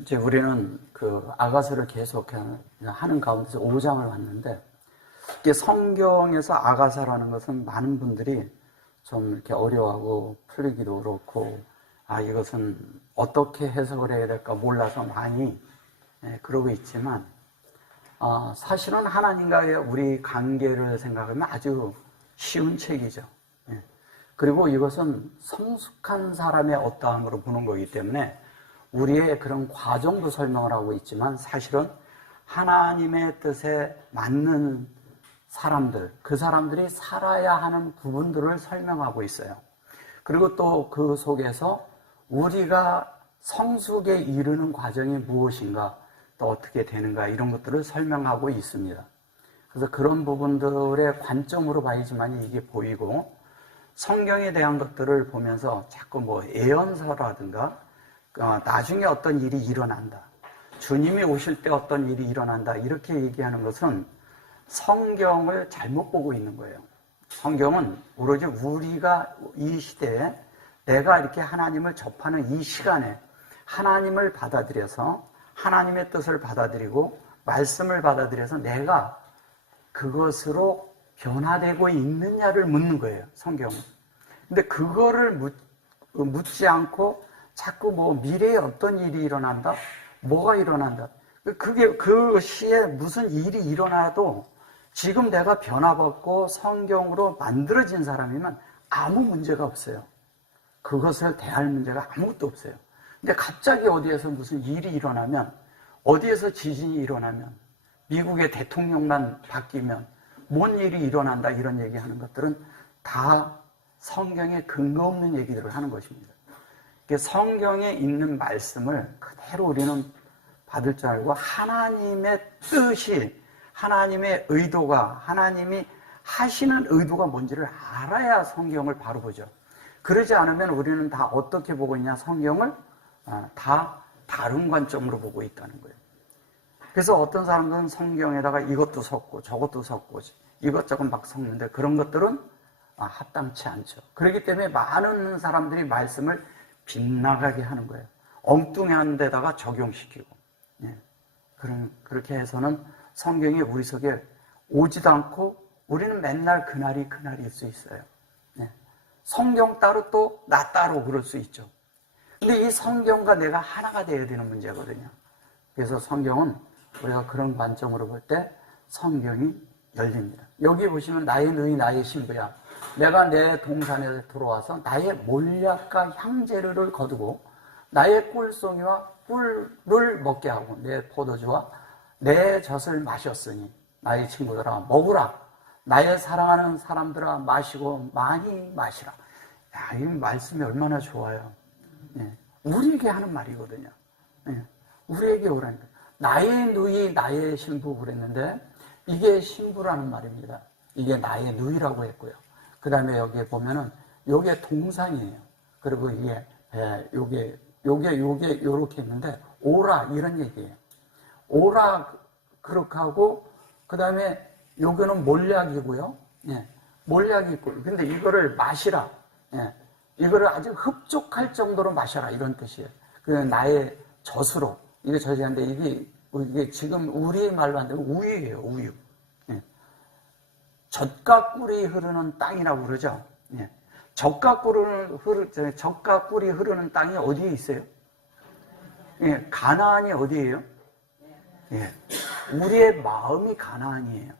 이제 우리는 그 아가서를 계속 하는 가운데서 5장을 왔는데, 이게 성경에서 아가서라는 것은 많은 분들이 좀 이렇게 어려워하고 풀리기도 그렇고, 이것은 어떻게 해석을 해야 될까 몰라서 많이 그러고 있지만, 사실은 하나님과의 우리 관계를 생각하면 아주 쉬운 책이죠. 그리고 이것은 성숙한 사람의 어떠함으로 보는 거기 때문에 우리의 그런 과정도 설명을 하고 있지만, 사실은 하나님의 뜻에 맞는 사람들, 그 사람들이 살아야 하는 부분들을 설명하고 있어요. 그리고 또 그 속에서 우리가 성숙에 이르는 과정이 무엇인가, 또 어떻게 되는가, 이런 것들을 설명하고 있습니다. 그래서 그런 부분들의 관점으로 봐야지만 이게 보이고, 성경에 대한 것들을 보면서 자꾸 뭐 예언서라든가 나중에 어떤 일이 일어난다, 주님이 오실 때 어떤 일이 일어난다, 이렇게 얘기하는 것은 성경을 잘못 보고 있는 거예요. 성경은 오로지 우리가 이 시대에 내가 이렇게 하나님을 접하는 이 시간에 하나님을 받아들여서 하나님의 뜻을 받아들이고 말씀을 받아들여서 내가 그것으로 변화되고 있느냐를 묻는 거예요, 성경은. 근데 그거를 묻지 않고 자꾸 뭐 미래에 어떤 일이 일어난다, 뭐가 일어난다, 그게 그 시에 무슨 일이 일어나도 지금 내가 변화받고 성경으로 만들어진 사람이면 아무 문제가 없어요. 그것을 대할 문제가 아무것도 없어요. 근데 갑자기 어디에서 무슨 일이 일어나면, 어디에서 지진이 일어나면, 미국의 대통령만 바뀌면 뭔 일이 일어난다, 이런 얘기하는 것들은 다 성경에 근거 없는 얘기들을 하는 것입니다. 성경에 있는 말씀을 그대로 우리는 받을 줄 알고, 하나님의 뜻이, 하나님의 의도가, 하나님이 하시는 의도가 뭔지를 알아야 성경을 바로 보죠. 그러지 않으면 우리는 다 어떻게 보고 있냐, 성경을 다 다른 관점으로 보고 있다는 거예요. 그래서 어떤 사람들은 성경에다가 이것도 섞고 저것도 섞고 이것저것 막 섞는데, 그런 것들은 합당치 않죠. 그렇기 때문에 많은 사람들이 말씀을 빗나가게 하는 거예요. 엉뚱한 데다가 적용시키고. 그렇게 해서는 성경이 우리 속에 오지도 않고, 우리는 맨날 그날일 수 있어요. 성경 따로 또 나 따로 그럴 수 있죠. 근데 이 성경과 내가 하나가 되어야 되는 문제거든요. 그래서 성경은 우리가 그런 관점으로 볼 때 성경이 열립니다. 여기 보시면 나의 누이 나의 신부야. 내가 내 동산에 들어와서 나의 몰약과 향재료를 거두고 나의 꿀송이와 꿀을 먹게 하고 내 포도주와 내 젖을 마셨으니 나의 친구들아 먹으라. 나의 사랑하는 사람들아 마시고 많이 마시라. 야, 이 말씀이 얼마나 좋아요. 우리에게 하는 말이거든요. 우리에게 오라니까. 나의 누이 나의 신부 그랬는데, 이게 신부라는 말입니다. 이게 나의 누이라고 했고요. 그 다음에 여기에 보면은 요게 동산이에요. 그리고 이게 요게 요렇게 있는데 오라 이런 얘기예요. 오라 그렇게 하고, 그 다음에 요거는 몰약이고요. 몰약이 있고, 근데 이거를 마시라. 이거를 아주 흡족할 정도로 마셔라, 이런 뜻이에요. 그 나의 젖으로. 이게 젖이한데 이게 지금 우리의 말로 안 되고 우유예요, 우유. 젖과 꿀이 흐르는 땅이라고 그러죠. 젖과 꿀이 흐르는 땅이 어디에 있어요? 가나안이 어디예요? 우리의 마음이 가나안이에요.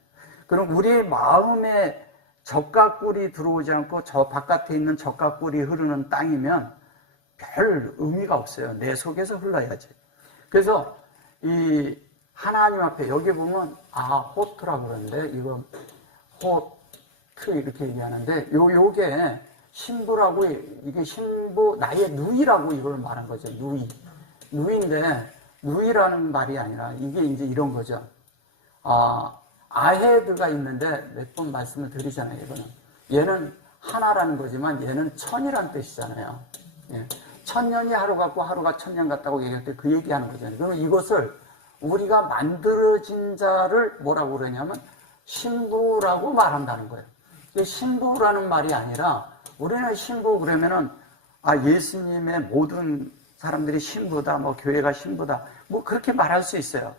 그럼 우리의 마음에 젖과 꿀이 들어오지 않고 저 바깥에 있는 젖과 꿀이 흐르는 땅이면 별 의미가 없어요. 내 속에서 흘러야지. 그래서 이 하나님 앞에 여기 보면 호트라고 그러는데, 이거 호트 이렇게 얘기하는데, 요게 신부라고, 이게 신부 나의 누이라고 이걸 말한 거죠. 누이인데 누이라는 말이 아니라 이게 이제 이런 거죠. 아헤드가 있는데 몇 번 말씀을 드리잖아요. 이거는 얘는 하나라는 거지만 얘는 천이라는 뜻이잖아요. 천년이 하루 같고 하루가 천년 같다고 얘기할 때 그 얘기하는 거잖아요. 그러면 이것을 우리가 만들어진 자를 뭐라고 그러냐면 신부라고 말한다는 거예요. 신부라는 말이 아니라, 우리는 신부 그러면은 예수님의 모든 사람들이 신부다, 뭐 교회가 신부다, 뭐 그렇게 말할 수 있어요.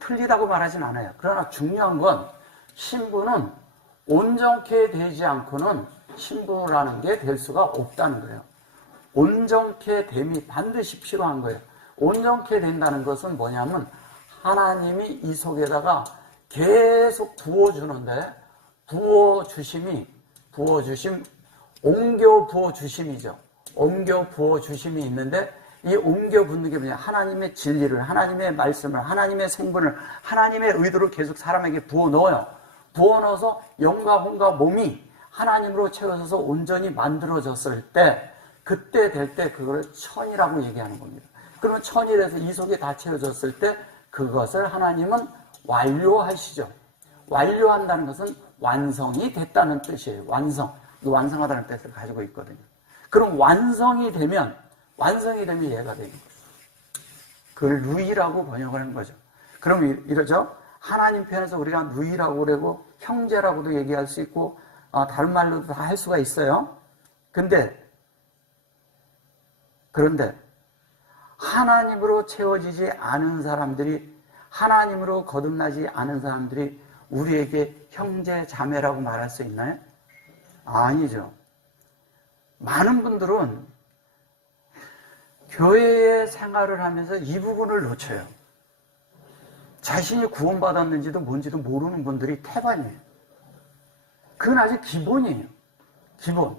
틀리다고 말하진 않아요. 그러나 중요한 건 신부는 온전케 되지 않고는 신부라는 게 될 수가 없다는 거예요. 온전케 됨이 반드시 필요한 거예요. 온전케 된다는 것은 뭐냐면 하나님이 이 속에다가 계속 부어주는데 옮겨 부어주심이죠. 옮겨 부어주심이 있는데 이 옮겨 붓는 게 뭐냐, 하나님의 진리를, 하나님의 말씀을, 하나님의 생분을, 하나님의 의도를 계속 사람에게 부어 넣어요. 부어 넣어서 영과 혼과 몸이 하나님으로 채워져서 온전히 만들어졌을 때, 그때 될 때 그걸 천이라고 얘기하는 겁니다. 그러면 천이 돼서 이 속에 다 채워졌을 때 그것을 하나님은 완료하시죠. 완료한다는 것은 완성이 됐다는 뜻이에요. 완성하다는 뜻을 가지고 있거든요. 그럼 완성이 되면 얘가 되는 거죠. 그걸 누이라고 번역하는 거죠. 그럼 이러죠. 하나님 편에서 우리가 누이라고 그러고 형제라고도 얘기할 수 있고 다른 말로도 다 할 수가 있어요. 그런데 하나님으로 채워지지 않은 사람들이, 하나님으로 거듭나지 않은 사람들이 우리에게 형제 자매라고 말할 수 있나요? 아니죠. 많은 분들은 교회의 생활을 하면서 이 부분을 놓쳐요. 자신이 구원받았는지도 뭔지도 모르는 분들이 태반이에요. 그건 아주 기본이에요. 기본.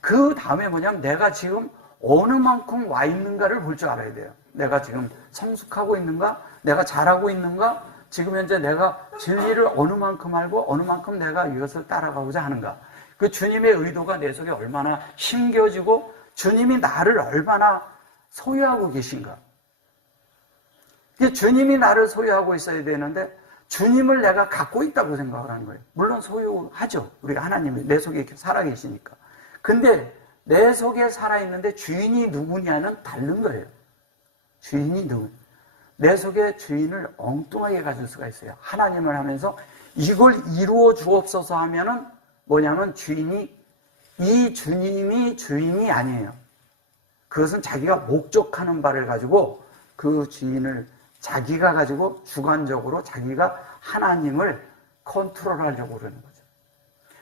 그 다음에 뭐냐면 내가 지금 어느 만큼 와 있는가를 볼 줄 알아야 돼요. 내가 지금 성숙하고 있는가? 내가 잘하고 있는가? 지금 현재 내가 진리를 어느 만큼 알고 어느 만큼 내가 이것을 따라가고자 하는가? 그 주님의 의도가 내 속에 얼마나 심겨지고 주님이 나를 얼마나 소유하고 계신가? 주님이 나를 소유하고 있어야 되는데 주님을 내가 갖고 있다고 생각을 하는 거예요. 물론 소유하죠. 우리가 하나님이 내 속에 살아계시니까. 근데 내 속에 살아있는데 주인이 누구냐는 다른 거예요. 주인이 누구? 내 속에 주인을 엉뚱하게 가질 수가 있어요. 하나님을 하면서 이걸 이루어 주옵소서 하면은 뭐냐면 이 주님이 주인이 아니에요. 그것은 자기가 목적하는 바를 가지고 그 주인을 자기가 가지고 주관적으로 자기가 하나님을 컨트롤하려고 그러는 거죠.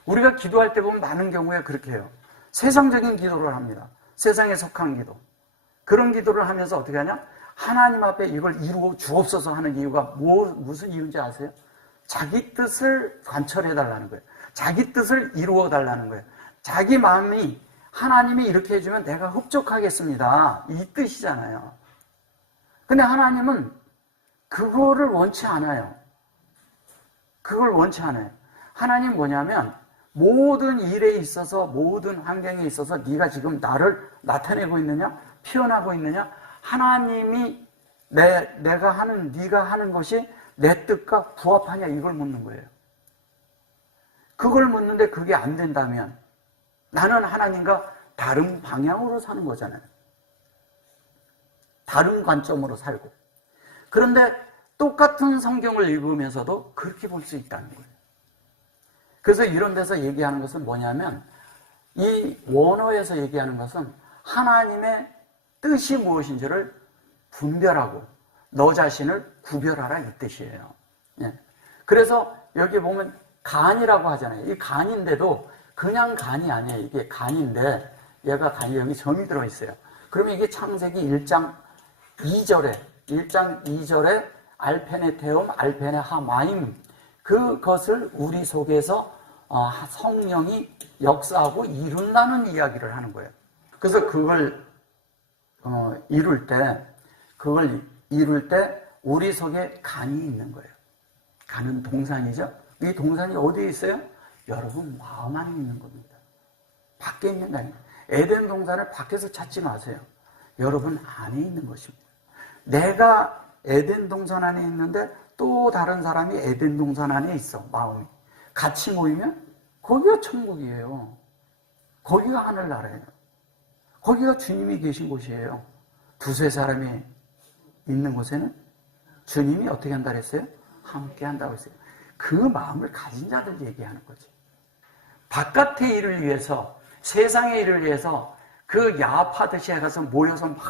우리가 기도할 때 보면 많은 경우에 그렇게 해요. 세상적인 기도를 합니다. 세상에 속한 기도. 그런 기도를 하면서 어떻게 하냐? 하나님 앞에 이걸 이루어 주옵소서 하는 이유가 무슨 이유인지 아세요? 자기 뜻을 관철해달라는 거예요. 자기 뜻을 이루어달라는 거예요. 자기 마음이 하나님이 이렇게 해주면 내가 흡족하겠습니다. 이 뜻이잖아요. 근데 하나님은 그거를 원치 않아요. 그걸 원치 않아요. 하나님 뭐냐면 모든 일에 있어서, 모든 환경에 있어서 네가 지금 나를 나타내고 있느냐? 표현하고 있느냐? 하나님이 네가 하는 것이 내 뜻과 부합하냐? 이걸 묻는 거예요. 그걸 묻는데 그게 안 된다면 나는 하나님과 다른 방향으로 사는 거잖아요. 다른 관점으로 살고. 그런데 똑같은 성경을 읽으면서도 그렇게 볼 수 있다는 거예요. 그래서 이런 데서 얘기하는 것은 뭐냐면 이 원어에서 얘기하는 것은 하나님의 뜻이 무엇인지를 분별하고 너 자신을 구별하라 이 뜻이에요. 예. 그래서 여기 보면 간이라고 하잖아요. 이 간인데도 그냥 간이 아니에요. 이게 간인데 얘가 간이 여기 점이 들어있어요. 그러면 이게 창세기 1장 2절에 알페네테움 알페네 하마임 그것을 우리 속에서 성령이 역사하고 이룬다는 이야기를 하는 거예요. 그래서 그걸 이룰 때 우리 속에 간이 있는 거예요. 간은 동산이죠. 이 동산이 어디에 있어요? 여러분 마음 안에 있는 겁니다. 밖에 있는 게 아니에요. 에덴 동산을 밖에서 찾지 마세요. 여러분 안에 있는 것입니다. 내가 에덴 동산 안에 있는데 또 다른 사람이 에덴 동산 안에 있어. 마음이 같이 모이면 거기가 천국이에요. 거기가 하늘나라예요. 거기가 주님이 계신 곳이에요. 두세 사람이 있는 곳에는 주님이 어떻게 한다고 했어요? 함께 한다고 했어요. 그 마음을 가진 자들 얘기하는 거지. 바깥의 일을 위해서, 세상의 일을 위해서 그 야합하듯이 해가서 모여서 막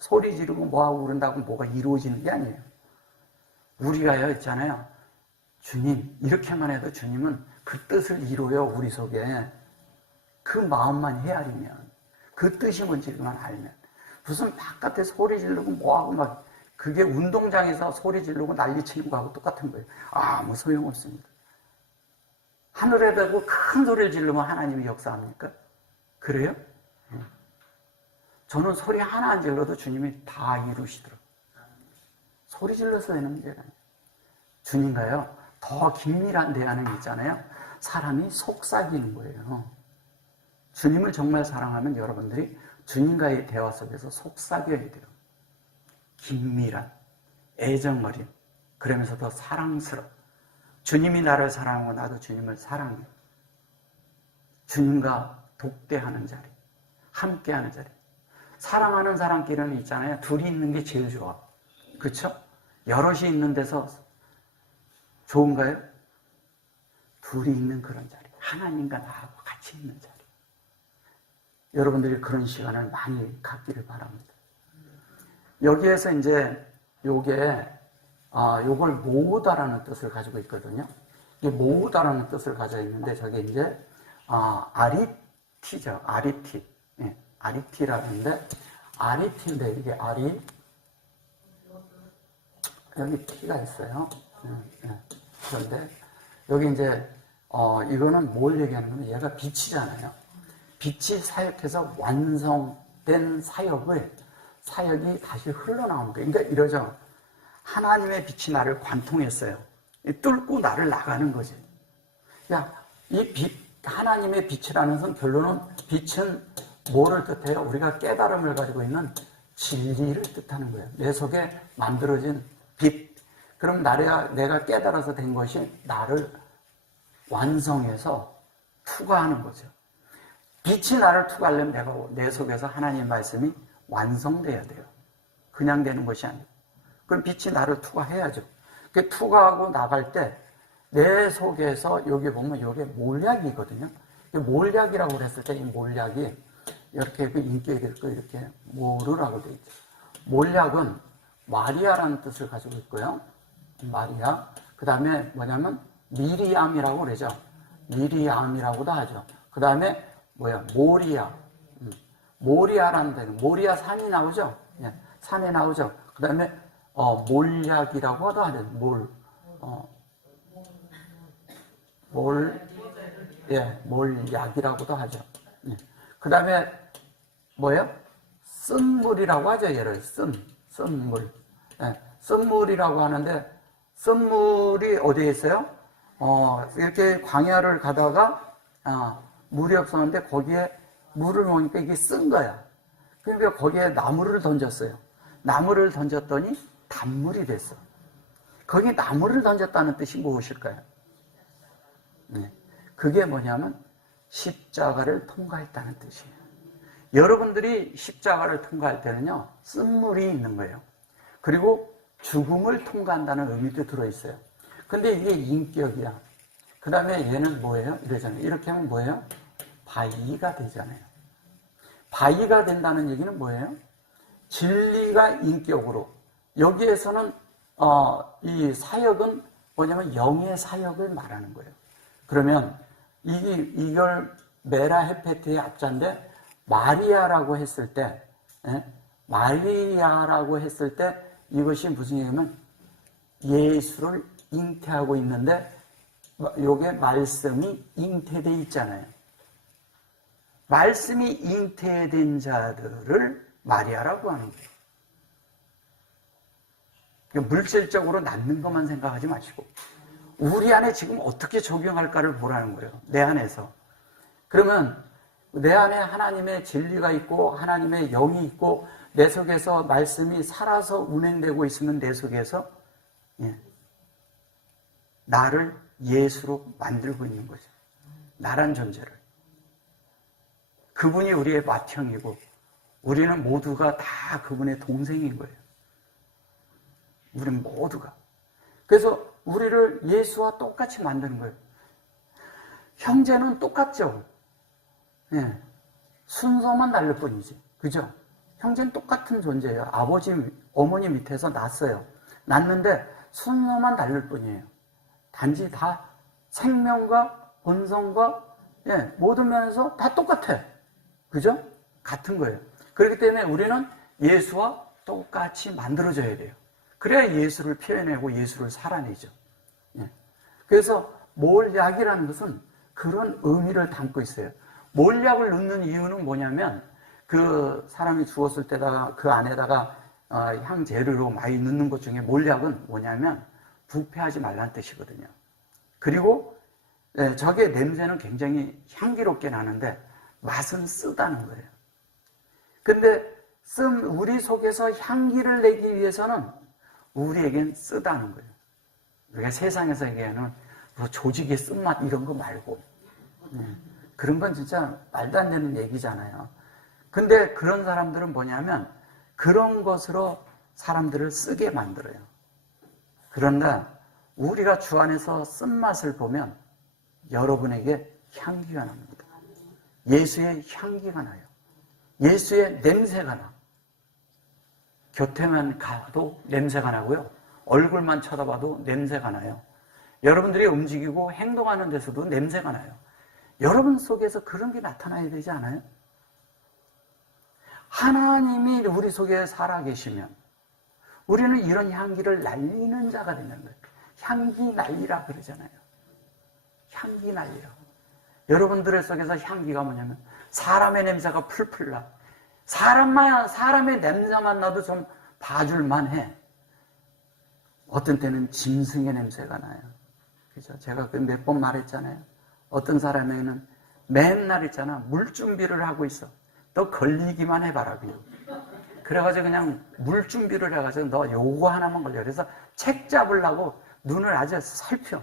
소리 지르고 뭐하고 그런다고 뭐가 이루어지는 게 아니에요. 우리가요 있잖아요. 주님 이렇게만 해도 주님은 그 뜻을 이루어요. 우리 속에. 그 마음만 헤아리면, 그 뜻이 뭔지만 알면. 무슨 바깥에 소리 지르고 뭐하고 막 그게 운동장에서 소리 지르고 난리 치는 거하고 똑같은 거예요. 아무 소용없습니다. 하늘에 대고 큰 소리를 지르면 하나님이 역사합니까? 그래요? 저는 소리 하나 안 질러도 주님이 다 이루시더라고요. 소리 질러서 되는 문제가 아니에요. 주님과요, 더 긴밀한 대화는 있잖아요. 사람이 속삭이는 거예요. 주님을 정말 사랑하면 여러분들이 주님과의 대화 속에서 속삭여야 돼요. 긴밀한, 애정어린, 그러면서 더 사랑스러운. 주님이 나를 사랑하고 나도 주님을 사랑해. 주님과 독대하는 자리, 함께하는 자리. 사랑하는 사람끼리는 있잖아요. 둘이 있는 게 제일 좋아. 그렇죠? 여럿이 있는 데서 좋은가요? 둘이 있는 그런 자리. 하나님과 나하고 같이 있는 자리. 여러분들이 그런 시간을 많이 갖기를 바랍니다. 여기에서 이제 요게 요걸 모으다라는 뜻을 가지고 있거든요. 이게 모으다라는 뜻을 가지고 있는데 저게 이제 아리티죠. 아리티. 예, 아리티라는데 아리티인데 이게 여기 티가 있어요. 그런데 여기 이제 이거는 뭘 얘기하는 거냐면 얘가 빛이잖아요. 빛이 사역해서 완성된 사역이 다시 흘러나오는 거예요. 그러니까 이러죠. 하나님의 빛이 나를 관통했어요. 뚫고 나를 나가는 거지. 야, 이 빛, 하나님의 빛이라는 것은 결론은 빛은 뭐를 뜻해요? 우리가 깨달음을 가지고 있는 진리를 뜻하는 거예요. 내 속에 만들어진 빛. 그럼 내가 깨달아서 된 것이 나를 완성해서 투과하는 거죠. 빛이 나를 투과하려면 내가 내 속에서 하나님 말씀이 완성돼야 돼요. 그냥 되는 것이 아니고. 그럼 빛이 나를 투과해야죠. 그 투과하고 나갈 때 내 속에서 여기 보면 이게 몰약이거든요. 몰약이라고 그랬을 때 이 몰약이 이렇게 인격이 있고 이렇게 모르라고 되어 있죠. 몰약은 마리아라는 뜻을 가지고 있고요. 마리아. 그 다음에 뭐냐면 미리암이라고 그러죠. 미리암이라고도 하죠. 그 다음에 모리아. 모리아라는 데는 모리아 산이 나오죠. 예, 산에 나오죠. 그 다음에 몰약이라고도 하죠. 몰약이라고도 하죠. 예. 그 다음에 쓴물이라고 하죠. 얘를 쓴물. 예, 쓴물이라고 하는데 쓴물이 어디에 있어요? 이렇게 광야를 가다가 물이 없었는데 거기에 물을 먹으니까 이게 쓴 거야. 그러니까 거기에 나무를 던졌어요. 나무를 던졌더니 단물이 됐어. 거기에 나무를 던졌다는 뜻이 무엇일까요? 네. 그게 뭐냐면 십자가를 통과했다는 뜻이에요. 여러분들이 십자가를 통과할 때는요, 쓴물이 있는 거예요. 그리고 죽음을 통과한다는 의미도 들어있어요. 근데 이게 인격이야. 그 다음에 얘는 뭐예요? 이러잖아요. 이렇게 하면 뭐예요? 바위가 되잖아요. 바위가 된다는 얘기는 뭐예요? 진리가 인격으로. 여기에서는 이 사역은 뭐냐면 영의 사역을 말하는 거예요. 그러면 이걸 메라 헤페트의 앞자인데 마리아라고 했을 때, 마리아라고 했을 때 이것이 무슨 얘기냐면 예수를 잉태하고 있는데 요게 말씀이 잉태되어 있잖아요. 말씀이 잉태된 자들을 마리아라고 하는 거예요. 물질적으로 낳는 것만 생각하지 마시고 우리 안에 지금 어떻게 적용할까를 보라는 거예요. 내 안에서. 그러면 내 안에 하나님의 진리가 있고 하나님의 영이 있고 내 속에서 말씀이 살아서 운행되고 있으면 내 속에서 나를 예수로 만들고 있는 거죠. 나란 존재를. 그분이 우리의 맏형이고 우리는 모두가 다 그분의 동생인 거예요. 우리는 모두가. 그래서 우리를 예수와 똑같이 만드는 거예요. 형제는 똑같죠. 예. 순서만 다를 뿐이지. 그죠? 형제는 똑같은 존재예요. 아버지, 어머니 밑에서 낳았어요. 낳는데 순서만 다를 뿐이에요. 단지 다 생명과 본성과 모든 면에서 다 똑같아. 그죠? 같은 거예요. 그렇기 때문에 우리는 예수와 똑같이 만들어져야 돼요. 그래야 예수를 표현하고 예수를 살아내죠. 그래서 몰약이라는 것은 그런 의미를 담고 있어요. 몰약을 넣는 이유는 뭐냐면 그 사람이 죽었을 때다가 그 안에다가 향재료로 많이 넣는 것 중에 몰약은 뭐냐면 부패하지 말라는 뜻이거든요. 그리고 저게 냄새는 굉장히 향기롭게 나는데 맛은 쓰다는 거예요. 근데 우리 속에서 향기를 내기 위해서는 우리에겐 쓰다는 거예요. 우리가 세상에서 얘기하는 뭐 조직의 쓴맛 이런 거 말고 그런 건 진짜 말도 안 되는 얘기잖아요. 근데 그런 사람들은 뭐냐면 그런 것으로 사람들을 쓰게 만들어요. 그런데 우리가 주 안에서 쓴맛을 보면 여러분에게 향기가 납니다. 예수의 향기가 나요. 예수의 냄새가 나. 곁에만 가도 냄새가 나고요. 얼굴만 쳐다봐도 냄새가 나요. 여러분들이 움직이고 행동하는 데서도 냄새가 나요. 여러분 속에서 그런 게 나타나야 되지 않아요? 하나님이 우리 속에 살아계시면 우리는 이런 향기를 날리는 자가 되는 거예요. 향기 날리라 그러잖아요. 향기 날리라. 여러분들의 속에서 향기가 뭐냐면 사람의 냄새가 풀풀 나. 사람의 냄새만 나도 좀 봐줄만 해. 어떤 때는 짐승의 냄새가 나요. 그죠? 제가 몇 번 말했잖아요. 어떤 사람에게는 맨날 있잖아. 물 준비를 하고 있어. 너 걸리기만 해봐라, 그냥. 그래가지고 그냥 물 준비를 해가지고 너 요거 하나만 걸려. 그래서 책 잡으려고 눈을 아주 살펴.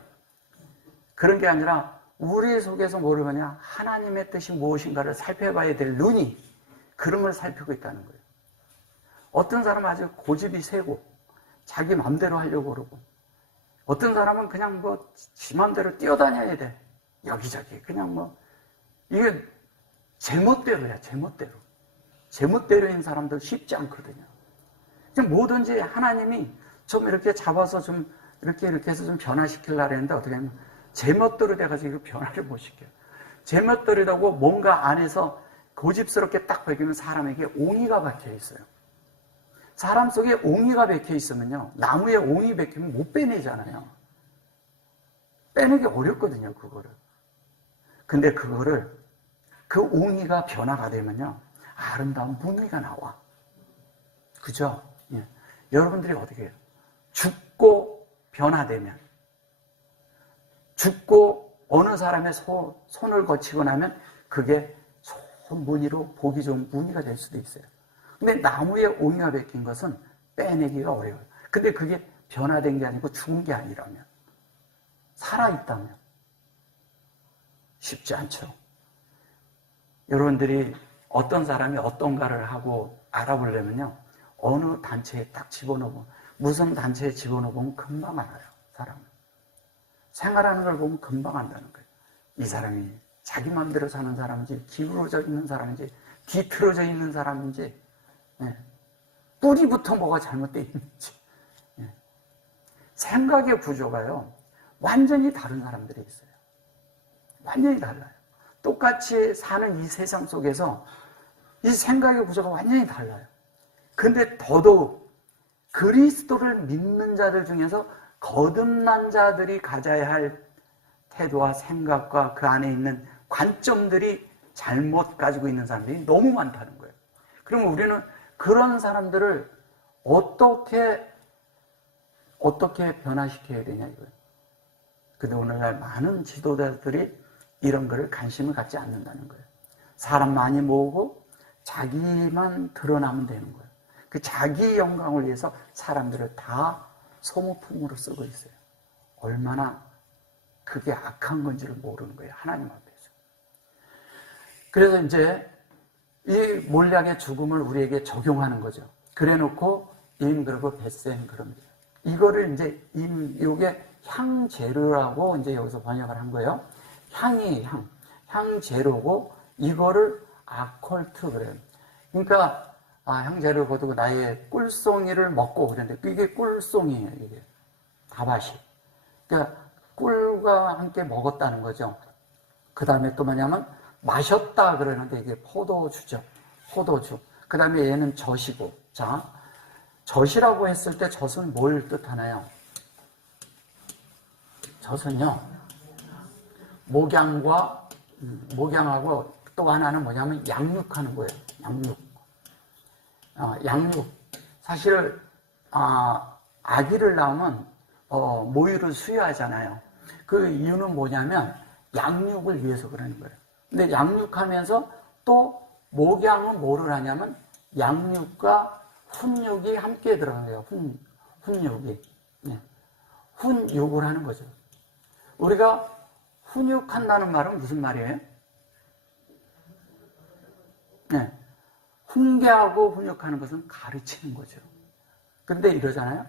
그런 게 아니라 우리 속에서 모르느냐 하나님의 뜻이 무엇인가를 살펴봐야 될 눈이 그런 걸 살피고 있다는 거예요. 어떤 사람은 아주 고집이 세고 자기 마음대로 하려고 그러고 어떤 사람은 그냥 뭐 지 마음대로 뛰어다녀야 돼. 여기저기 그냥 뭐 이게 제멋대로야. 제멋대로인 사람들 쉽지 않거든요. 뭐든지 하나님이 좀 이렇게 잡아서 좀 이렇게 해서 좀 변화시키려고 했는데 어떻게 하면 제멋대로 돼가지고 이거 변화를 못 시켜요. 제멋대로라고 뭔가 안에서 고집스럽게 딱 베기면 사람에게 옹이가 박혀 있어요. 사람 속에 옹이가 박혀 있으면요. 나무에 옹이 박히면 못 빼내잖아요. 빼내기 어렵거든요, 그거를. 근데 그거를 그 옹이가 변화가 되면요. 아름다운 무늬가 나와. 그죠? 예. 여러분들이 어떻게 해요? 죽고 변화되면 죽고 어느 사람의 손을 거치고 나면 그게 좋은 무늬로 보기 좋은 무늬가 될 수도 있어요. 근데 나무에 옹이가 박힌 것은 빼내기가 어려워요. 근데 그게 변화된 게 아니고 죽은 게 아니라면 살아있다면 쉽지 않죠. 여러분들이 어떤 사람이 어떤가를 하고 알아보려면요. 어느 단체에 딱 집어넣고 무슨 단체에 집어넣으면 금방 알아요. 사람은. 생활하는 걸 보면 금방 안다는 거예요. 이 사람이 자기 마음대로 사는 사람인지 기울어져 있는 사람인지 뒤틀어져 있는 사람인지 뿌리부터 뭐가 잘못되어 있는지 생각의 구조가요. 완전히 다른 사람들이 있어요. 완전히 달라요. 똑같이 사는 이 세상 속에서 이 생각의 구조가 완전히 달라요. 근데 더더욱 그리스도를 믿는 자들 중에서 거듭난 자들이 가져야 할 태도와 생각과 그 안에 있는 관점들이 잘못 가지고 있는 사람들이 너무 많다는 거예요. 그러면 우리는 그런 사람들을 어떻게 변화시켜야 되냐 이거예요. 근데 오늘날 많은 지도자들이 이런 거를 관심을 갖지 않는다는 거예요. 사람 많이 모으고 자기만 드러나면 되는 거예요. 그 자기 영광을 위해서 사람들을 다 소모품으로 쓰고 있어요. 얼마나 그게 악한 건지를 모르는 거예요. 하나님 앞에서. 그래서 이제 이 몰약의 죽음을 우리에게 적용하는 거죠. 그래 놓고 그리고 벳셈 그럽니다. 이거를 이제 요게 향재료라고 이제 여기서 번역을 한 거예요. 향이 향재료고 이거를 아콜트 그래요. 그러니까 형제를 거두고 나의 꿀송이를 먹고 그랬는데 이게 꿀송이에요. 이게 다밭이. 그러니까 꿀과 함께 먹었다는 거죠. 그 다음에 또 뭐냐면 마셨다 그러는데 이게 포도주죠. 포도주. 그 다음에 얘는 젖이고. 자, 젖이라고 했을 때 젖은 뭘 뜻하나요? 젖은요, 목양하고 또 하나는 뭐냐면 양육하는 거예요. 양육. 양육. 사실, 아기를 낳으면, 모유를 수유하잖아요. 그 이유는 뭐냐면, 양육을 위해서 그러는 거예요. 근데 양육하면서 또 목양은 뭐를 하냐면, 양육과 훈육이 함께 들어가요. 훈육이. 네. 훈육을 하는 거죠. 우리가 훈육한다는 말은 무슨 말이에요? 네. 훈계하고 훈육하는 것은 가르치는 거죠. 근데 이러잖아요.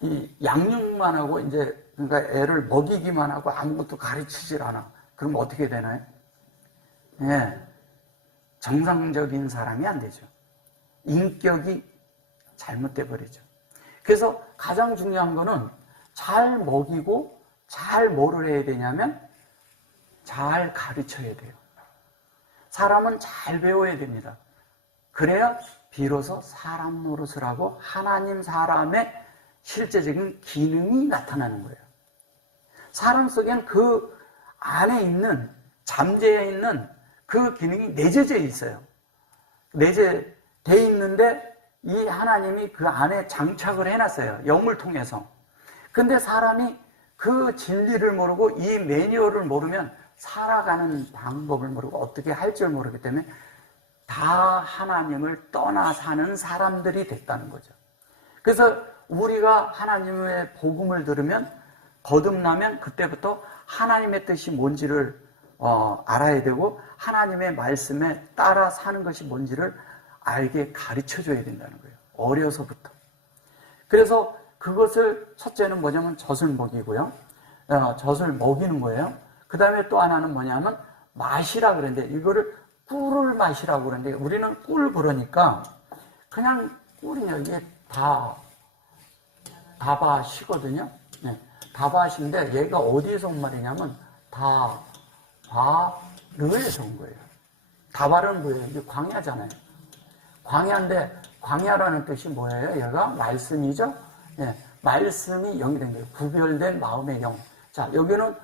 이 양육만 하고 이제 그러니까 애를 먹이기만 하고 아무것도 가르치질 않아. 그럼 어떻게 되나요? 예. 정상적인 사람이 안 되죠. 인격이 잘못돼 버리죠. 그래서 가장 중요한 거는 잘 먹이고 잘 뭐를 해야 되냐면 잘 가르쳐야 돼요. 사람은 잘 배워야 됩니다. 그래야 비로소 사람 노릇을 하고 하나님 사람의 실제적인 기능이 나타나는 거예요. 사람 속엔 그 안에 있는 잠재해 있는 그 기능이 내재되어 있어요. 내재되어 있는데 이 하나님이 그 안에 장착을 해놨어요. 영을 통해서. 근데 사람이 그 진리를 모르고 이 매뉴얼을 모르면 살아가는 방법을 모르고 어떻게 할 줄 모르기 때문에 다 하나님을 떠나 사는 사람들이 됐다는 거죠. 그래서 우리가 하나님의 복음을 들으면 거듭나면 그때부터 하나님의 뜻이 뭔지를 알아야 되고 하나님의 말씀에 따라 사는 것이 뭔지를 알게 가르쳐줘야 된다는 거예요. 어려서부터. 그래서 그것을 첫째는 뭐냐면 젖을 먹이고요. 젖을 먹이는 거예요. 그 다음에 또 하나는 뭐냐면 마시라 그랬는데 이거를 꿀을 마시라고 그러는데 우리는 꿀 그러니까 그냥 꿀이냐 이게 다밭이거든요. 네, 다밭인데 얘가 어디에서 온 말이냐면 다바르에서 온 거예요. 다바르는 뭐예요? 이게 광야잖아요. 광야인데 광야라는 뜻이 뭐예요? 얘가 말씀이죠. 네, 말씀이 영이 된 거예요. 구별된 마음의 영. 자, 여기는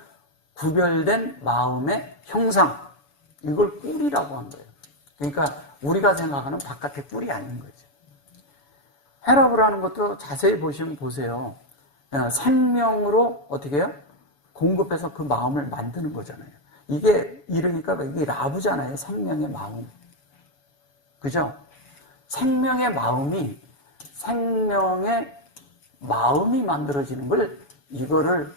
구별된 마음의 형상. 이걸 꿀이라고 한 거예요. 그러니까 우리가 생각하는 바깥의 꿀이 아닌 거죠. 헤라브라는 것도 자세히 보시면 보세요. 생명으로 어떻게 해요? 공급해서 그 마음을 만드는 거잖아요. 이게 이러니까 이게 라브잖아요. 생명의 마음. 그죠? 생명의 마음이 만들어지는 걸 이거를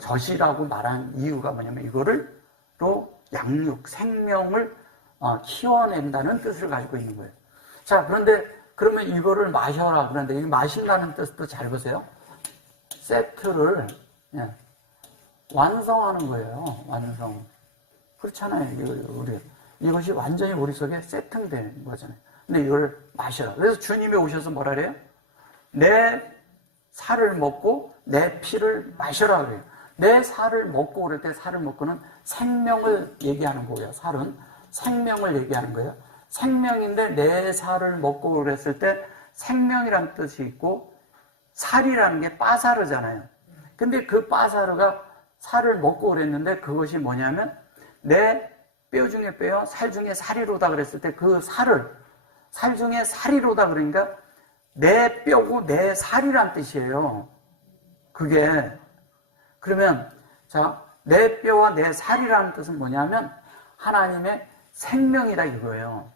젖이라고 말한 이유가 뭐냐면 이거를 또 양육, 생명을 키워낸다는 뜻을 가지고 있는 거예요. 자, 그런데 그러면 이거를 마셔라. 그런데 이 마신다는 뜻도 잘 보세요. 세트를 완성하는 거예요. 완성. 그렇잖아요. 이것이 완전히 우리 속에 세팅되는 거잖아요. 근데 이걸 마셔라. 그래서 주님이 오셔서 뭐라 그래요? 내 살을 먹고 내 피를 마셔라 그래요. 내 살을 먹고 그럴 때 살을 먹고는 생명을 얘기하는 거고요. 살은 생명을 얘기하는 거예요. 생명인데 내 살을 먹고 그랬을 때 생명이라는 뜻이 있고 살이라는 게 빠사르잖아요. 근데 그 빠사르가 살을 먹고 그랬는데 그것이 뭐냐면 내 뼈 중에 뼈요, 살 중에 살이로다 그랬을 때 그 살 중에 살이로다 그러니까 내 뼈고 내 살이란 뜻이에요. 그게. 그러면, 자, 내 뼈와 내 살이라는 뜻은 뭐냐면 하나님의 생명이다 이거예요.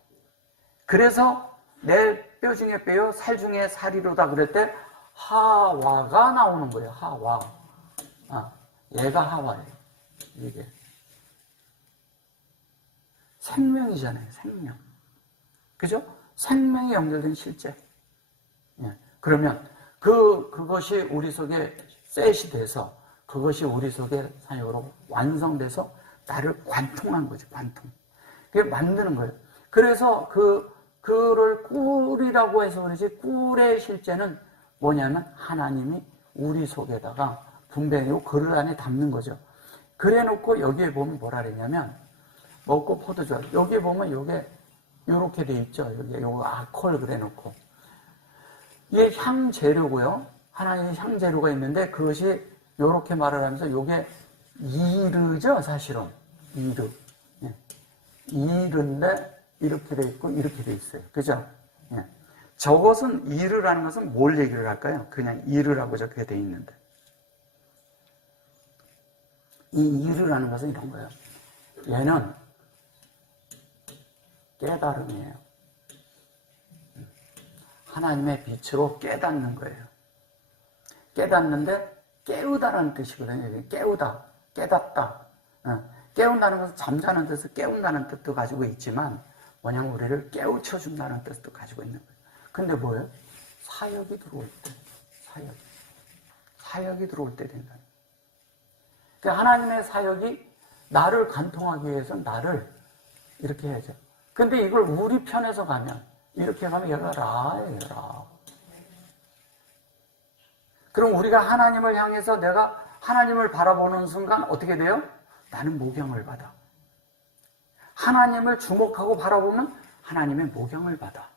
그래서 내 뼈 중에 뼈요, 살 중에 살이로다 그럴 때 하와가 나오는 거예요. 하와. 얘가 하와예요. 이게. 생명이잖아요. 생명. 그죠? 생명이 연결된 실제. 예. 그러면 그것이 우리 속에 셋이 돼서 그것이 우리 속에 사역으로 완성돼서 나를 관통한 거죠. 관통. 그게 만드는 거예요. 그래서 그를 꿀이라고 해서 그러지, 꿀의 실제는 뭐냐면 하나님이 우리 속에다가 분배해놓고 그릇 안에 담는 거죠. 그래 놓고 여기에 보면 뭐라 그러냐면, 먹고 포도주, 여기에 보면 요게 요렇게 돼 있죠. 여기 요거 아콜 그래 놓고. 이게 향재료고요. 하나님의 향재료가 있는데 그것이 요렇게 말을 하면서 요게 이르죠, 사실은. 이르. 예. 이르인데 이렇게 돼 있고 이렇게 돼 있어요. 그죠? 예. 저것은 이르라는 것은 뭘 얘기를 할까요? 그냥 이르라고 적게 돼 있는데. 이 이르라는 것은 이런 거예요. 얘는 깨달음이에요. 하나님의 빛으로 깨닫는 거예요. 깨닫는데 깨우다라는 뜻이거든요. 깨우다, 깨닫다. 깨운다는 것은 잠자는 뜻을 깨운다는 뜻도 가지고 있지만 뭐냐면 우리를 깨우쳐준다는 뜻도 가지고 있는 거예요. 근데 뭐예요? 사역이 들어올 때, 사역이 들어올 때 된다. 그러니까 하나님의 사역이 나를 관통하기 위해서 나를 이렇게 해야죠. 근데 이걸 우리 편에서 가면 이렇게 가면 얘가 라예요, 라. 그럼 우리가 하나님을 향해서 내가 하나님을 바라보는 순간 어떻게 돼요? 나는 모경을 받아. 하나님을 주목하고 바라보면 하나님의 모경을 받아.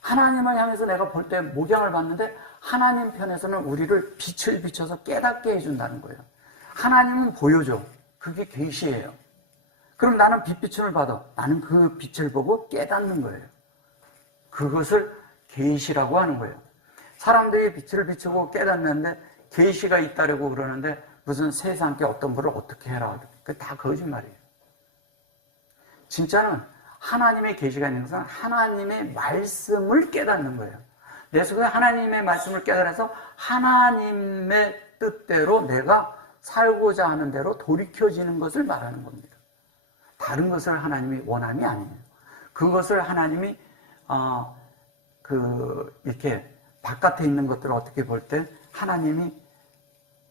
하나님을 향해서 내가 볼 때 모경을 받는데 하나님 편에서는 우리를 빛을 비춰서 깨닫게 해준다는 거예요. 하나님은 보여줘. 그게 계시예요. 그럼 나는 빛비춤을 받아. 나는 그 빛을 보고 깨닫는 거예요. 그것을 계시라고 하는 거예요. 사람들이 빛을 비추고 깨닫는데 계시가 있다라고 그러는데 무슨 세상께 어떤 분을 어떻게 해라. 그게 다 거짓말이에요. 진짜는 하나님의 계시가 있는 것은 하나님의 말씀을 깨닫는 거예요. 내 속에 하나님의 말씀을 깨달아서 하나님의 뜻대로 내가 살고자 하는 대로 돌이켜지는 것을 말하는 겁니다. 다른 것을 하나님이 원함이 아니에요. 그것을 하나님이 이렇게 바깥에 있는 것들을 어떻게 볼 때 하나님이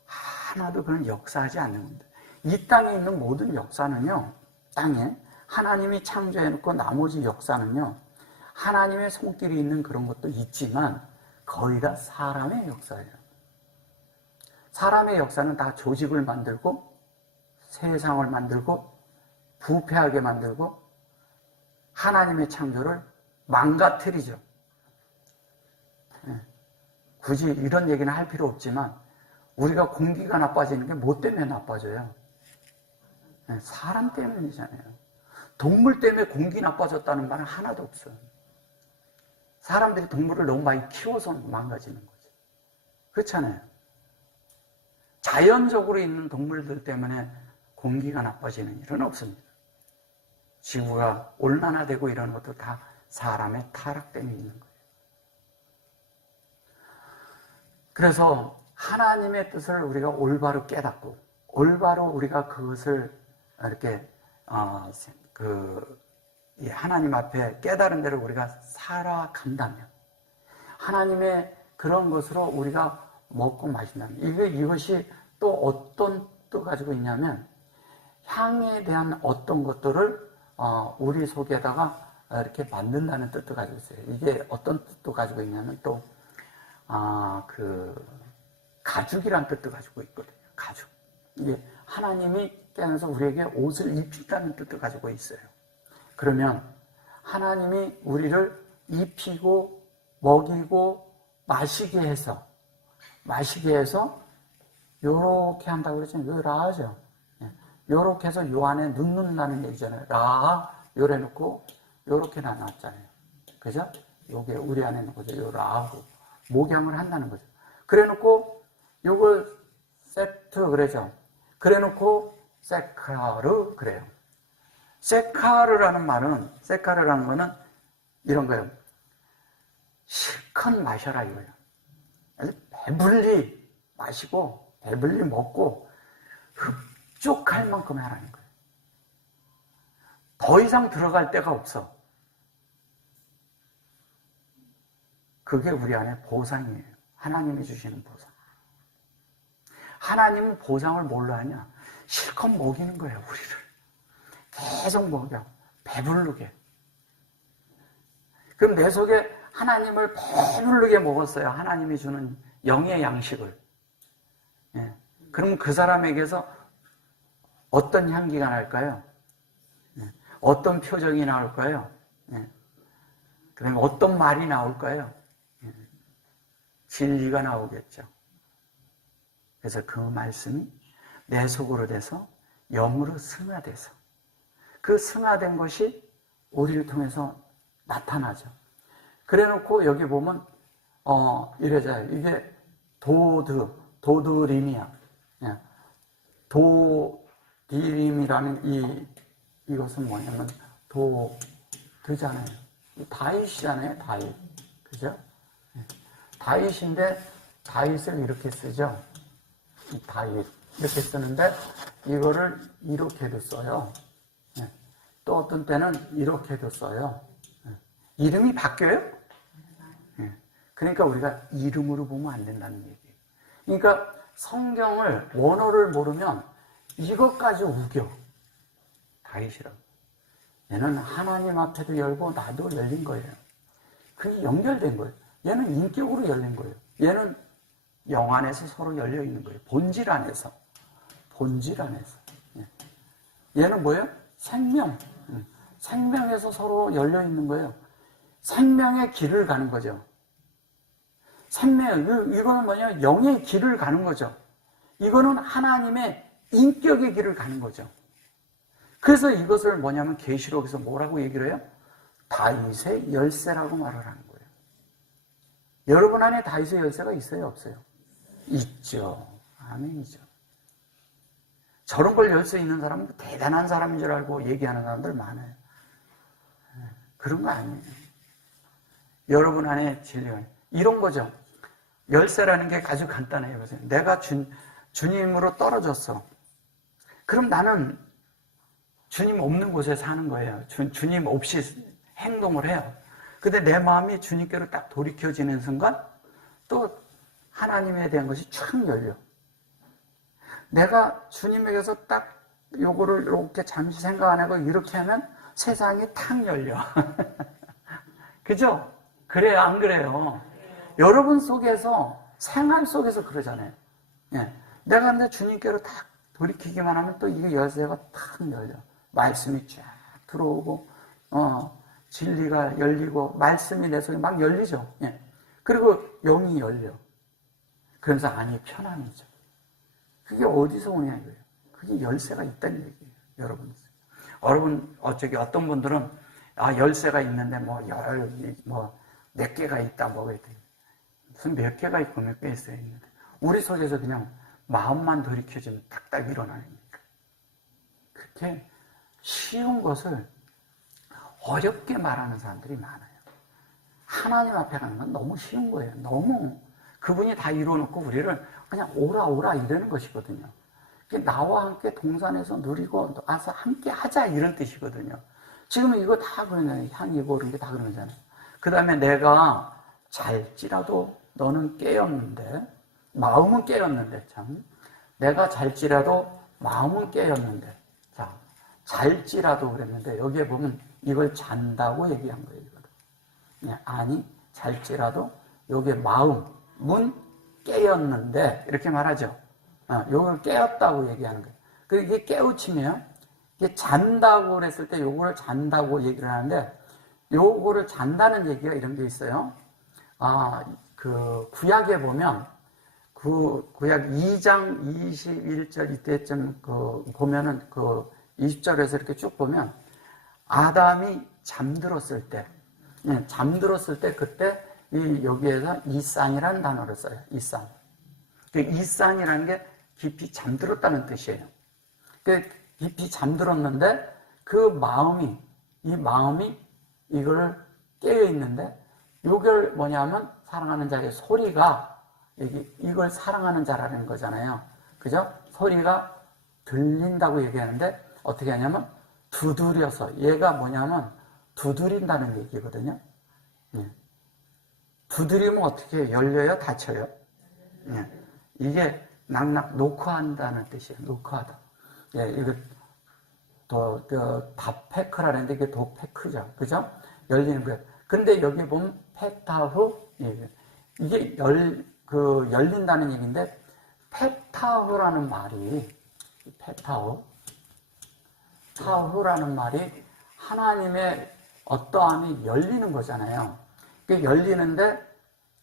하나도 그런 역사하지 않는 겁니다. 이 땅에 있는 모든 역사는요, 땅에 하나님이 창조해놓고 나머지 역사는요, 하나님의 손길이 있는 그런 것도 있지만 거의 다 사람의 역사예요. 사람의 역사는 다 조직을 만들고 세상을 만들고 부패하게 만들고 하나님의 창조를 망가뜨리죠. 굳이 이런 얘기는 할 필요 없지만 우리가 공기가 나빠지는 게 뭐 때문에 나빠져요? 사람 때문이잖아요. 동물 때문에 공기 나빠졌다는 말은 하나도 없어요. 사람들이 동물을 너무 많이 키워서 망가지는 거죠. 그렇잖아요. 자연적으로 있는 동물들 때문에 공기가 나빠지는 일은 없습니다. 지구가 온난화되고 이런 것도 다 사람의 타락 때문에 있는 거예요. 그래서 하나님의 뜻을 우리가 올바로 깨닫고 올바로 우리가 그것을 이렇게 하나님 앞에 깨달은 대로 우리가 살아간다면 하나님의 그런 것으로 우리가 먹고 마신다면 이것이 또 어떤 뜻 가지고 있냐면 향에 대한 어떤 것들을 우리 속에다가 이렇게 만든다는 뜻도 가지고 있어요. 이게 어떤 뜻도 가지고 있냐면 또 가죽이란 뜻도 가지고 있거든요. 가죽. 이게 하나님이 깨어나서 우리에게 옷을 입힌다는 뜻도 가지고 있어요. 그러면 하나님이 우리를 입히고 먹이고 마시게 해서 요렇게 한다고 그러잖아요. 라하죠. 요렇게 해서 요 안에 넣는다는 얘기잖아요. 라, 요래 놓고 요렇게 나눴잖아요. 그죠? 요게 우리 안에 있는 거죠. 요 라하고 목양을 한다는 거죠. 그래 놓고 요걸 세트 그러죠. 그래 놓고 세카르 그래요. 세카르라는 거는 이런 거예요. 실컷 마셔라 이거예요. 배불리 마시고 배불리 먹고 흡족할 만큼 하라는 거예요. 더 이상 들어갈 데가 없어. 그게 우리 안에 보상이에요. 하나님이 주시는 보상. 하나님은 보상을 뭘로 하냐? 실컷 먹이는 거예요, 우리를. 계속 먹여. 배부르게. 그럼 내 속에 하나님을 배부르게 먹었어요. 하나님이 주는 영의 양식을. 예. 그럼 그 사람에게서 어떤 향기가 날까요? 예. 어떤 표정이 나올까요? 예. 그 다음에 어떤 말이 나올까요? 예. 진리가 나오겠죠. 그래서 그 말씀이 내 속으로 돼서 영으로 승화돼서 그 승화된 것이 우리를 통해서 나타나죠. 그래 놓고 여기 보면 이래져요. 이게 도드림이야. 예. 도디림이라는 이것은 뭐냐면 도드잖아요. 다윗이잖아요. 다윗. 그죠? 예. 다윗인데 다윗을 이렇게 쓰죠. 다윗 이렇게 쓰는데 이거를 이렇게도 써요. 예. 또 어떤 때는 이렇게도 써요. 예. 이름이 바뀌어요? 예. 그러니까 우리가 이름으로 보면 안 된다는 얘기예요. 그러니까 성경을 원어를 모르면 이것까지 우겨. 다윗이라고. 얘는 하나님 앞에도 열고 나도 열린 거예요. 그게 연결된 거예요. 얘는 인격으로 열린 거예요. 얘는 영 안에서 서로 열려 있는 거예요. 본질 안에서. 본질 안에서. 얘는 뭐예요? 생명. 생명에서 서로 열려 있는 거예요. 생명의 길을 가는 거죠. 생명, 이거는 뭐냐? 영의 길을 가는 거죠. 이거는 하나님의 인격의 길을 가는 거죠. 그래서 이것을 뭐냐면 계시록에서 뭐라고 얘기를 해요? 다윗의 열쇠라고 말을 하는 거예요. 여러분 안에 다윗의 열쇠가 있어요? 없어요? 있죠. 아멘이죠. 저런 걸 열 수 있는 사람은 대단한 사람인 줄 알고 얘기하는 사람들 많아요. 그런 거 아니에요. 여러분 안에 진리가 이런 거죠. 열쇠라는 게 아주 간단해요. 보세요. 내가 주님으로 떨어졌어. 그럼 나는 주님 없는 곳에 사는 거예요. 주님 없이 행동을 해요. 근데 내 마음이 주님께로 딱 돌이켜지는 순간 또 하나님에 대한 것이 촥 열려. 내가 주님에게서 딱 요거를 이렇게 잠시 생각 안 하고 이렇게 하면 세상이 탁 열려. 그죠? 그래요, 안 그래요? 여러분 속에서, 생활 속에서 그러잖아요. 예. 내가 근데 주님께로 딱 돌이키기만 하면 또 이게 열쇠가 탁 열려. 말씀이 쫙 들어오고, 진리가 열리고, 말씀이 내 속에 막 열리죠. 예. 그리고 영이 열려. 그러면서 안이 편안해져. 그게 어디서 오냐 이거예요. 그게 열쇠가 있다는 얘기예요. 여러분, 어떤 분들은, 열쇠가 있는데, 몇 개가 있다, 무슨 몇 개가 있고 몇 개 있어야 있는데. 우리 속에서 그냥 마음만 돌이켜지면 딱딱 일어나는 거니까. 그렇게 쉬운 것을 어렵게 말하는 사람들이 많아요. 하나님 앞에 가는 건 너무 쉬운 거예요. 너무. 그분이 다 이루어놓고 우리를 그냥 오라 이러는 것이거든요. 나와 함께 동산에서 누리고 와서 함께 하자 이런 뜻이거든요. 지금 이거 다 그러잖아요. 향이고 그런 게 다 그러잖아요. 그 다음에 내가 잘지라도 너는 깨었는데 마음은 깨었는데 참 내가 잘지라도 마음은 깨었는데 자 잘지라도 그랬는데 여기에 보면 이걸 잔다고 얘기한 거예요. 이거는. 아니 잘지라도 여기에 마음은 깨었는데 이렇게 말하죠. 요걸 깨었다고 얘기하는 거예요. 그리고 이게 깨우치면 이게 잔다고 그랬을 때 요거를 잔다고 얘기를 하는데 요거를 잔다는 얘기가 이런 게 있어요. 그 구약에 보면 그 구약 2장 21절 이때쯤 보면은 20절에서 이렇게 쭉 보면 아담이 잠들었을 때 그때 여기에서 이산이라는 단어를 써요. 이산. 그 이산이라는 게 깊이 잠들었다는 뜻이에요. 그 깊이 잠들었는데 이 마음이 이걸 깨어 있는데 이걸 뭐냐면 사랑하는 자의 소리가 이걸 사랑하는 자라는 거잖아요. 그죠? 소리가 들린다고 얘기하는데 어떻게 하냐면 두드려서 얘가 뭐냐면 두드린다는 얘기거든요. 두드리면 어떻게 열려요? 닫혀요? 이게 낙낙 녹화한다는 뜻이에요. 녹화하다. 이거 다페크라는데 이게 도페크죠. 그죠? 열리는 거예요. 근데 여기 보면 페타후, 이게 열린다는 얘기인데, 페타후라는 말이, 타후라는 말이 하나님의 어떠함이 열리는 거잖아요. 그게 열리는데,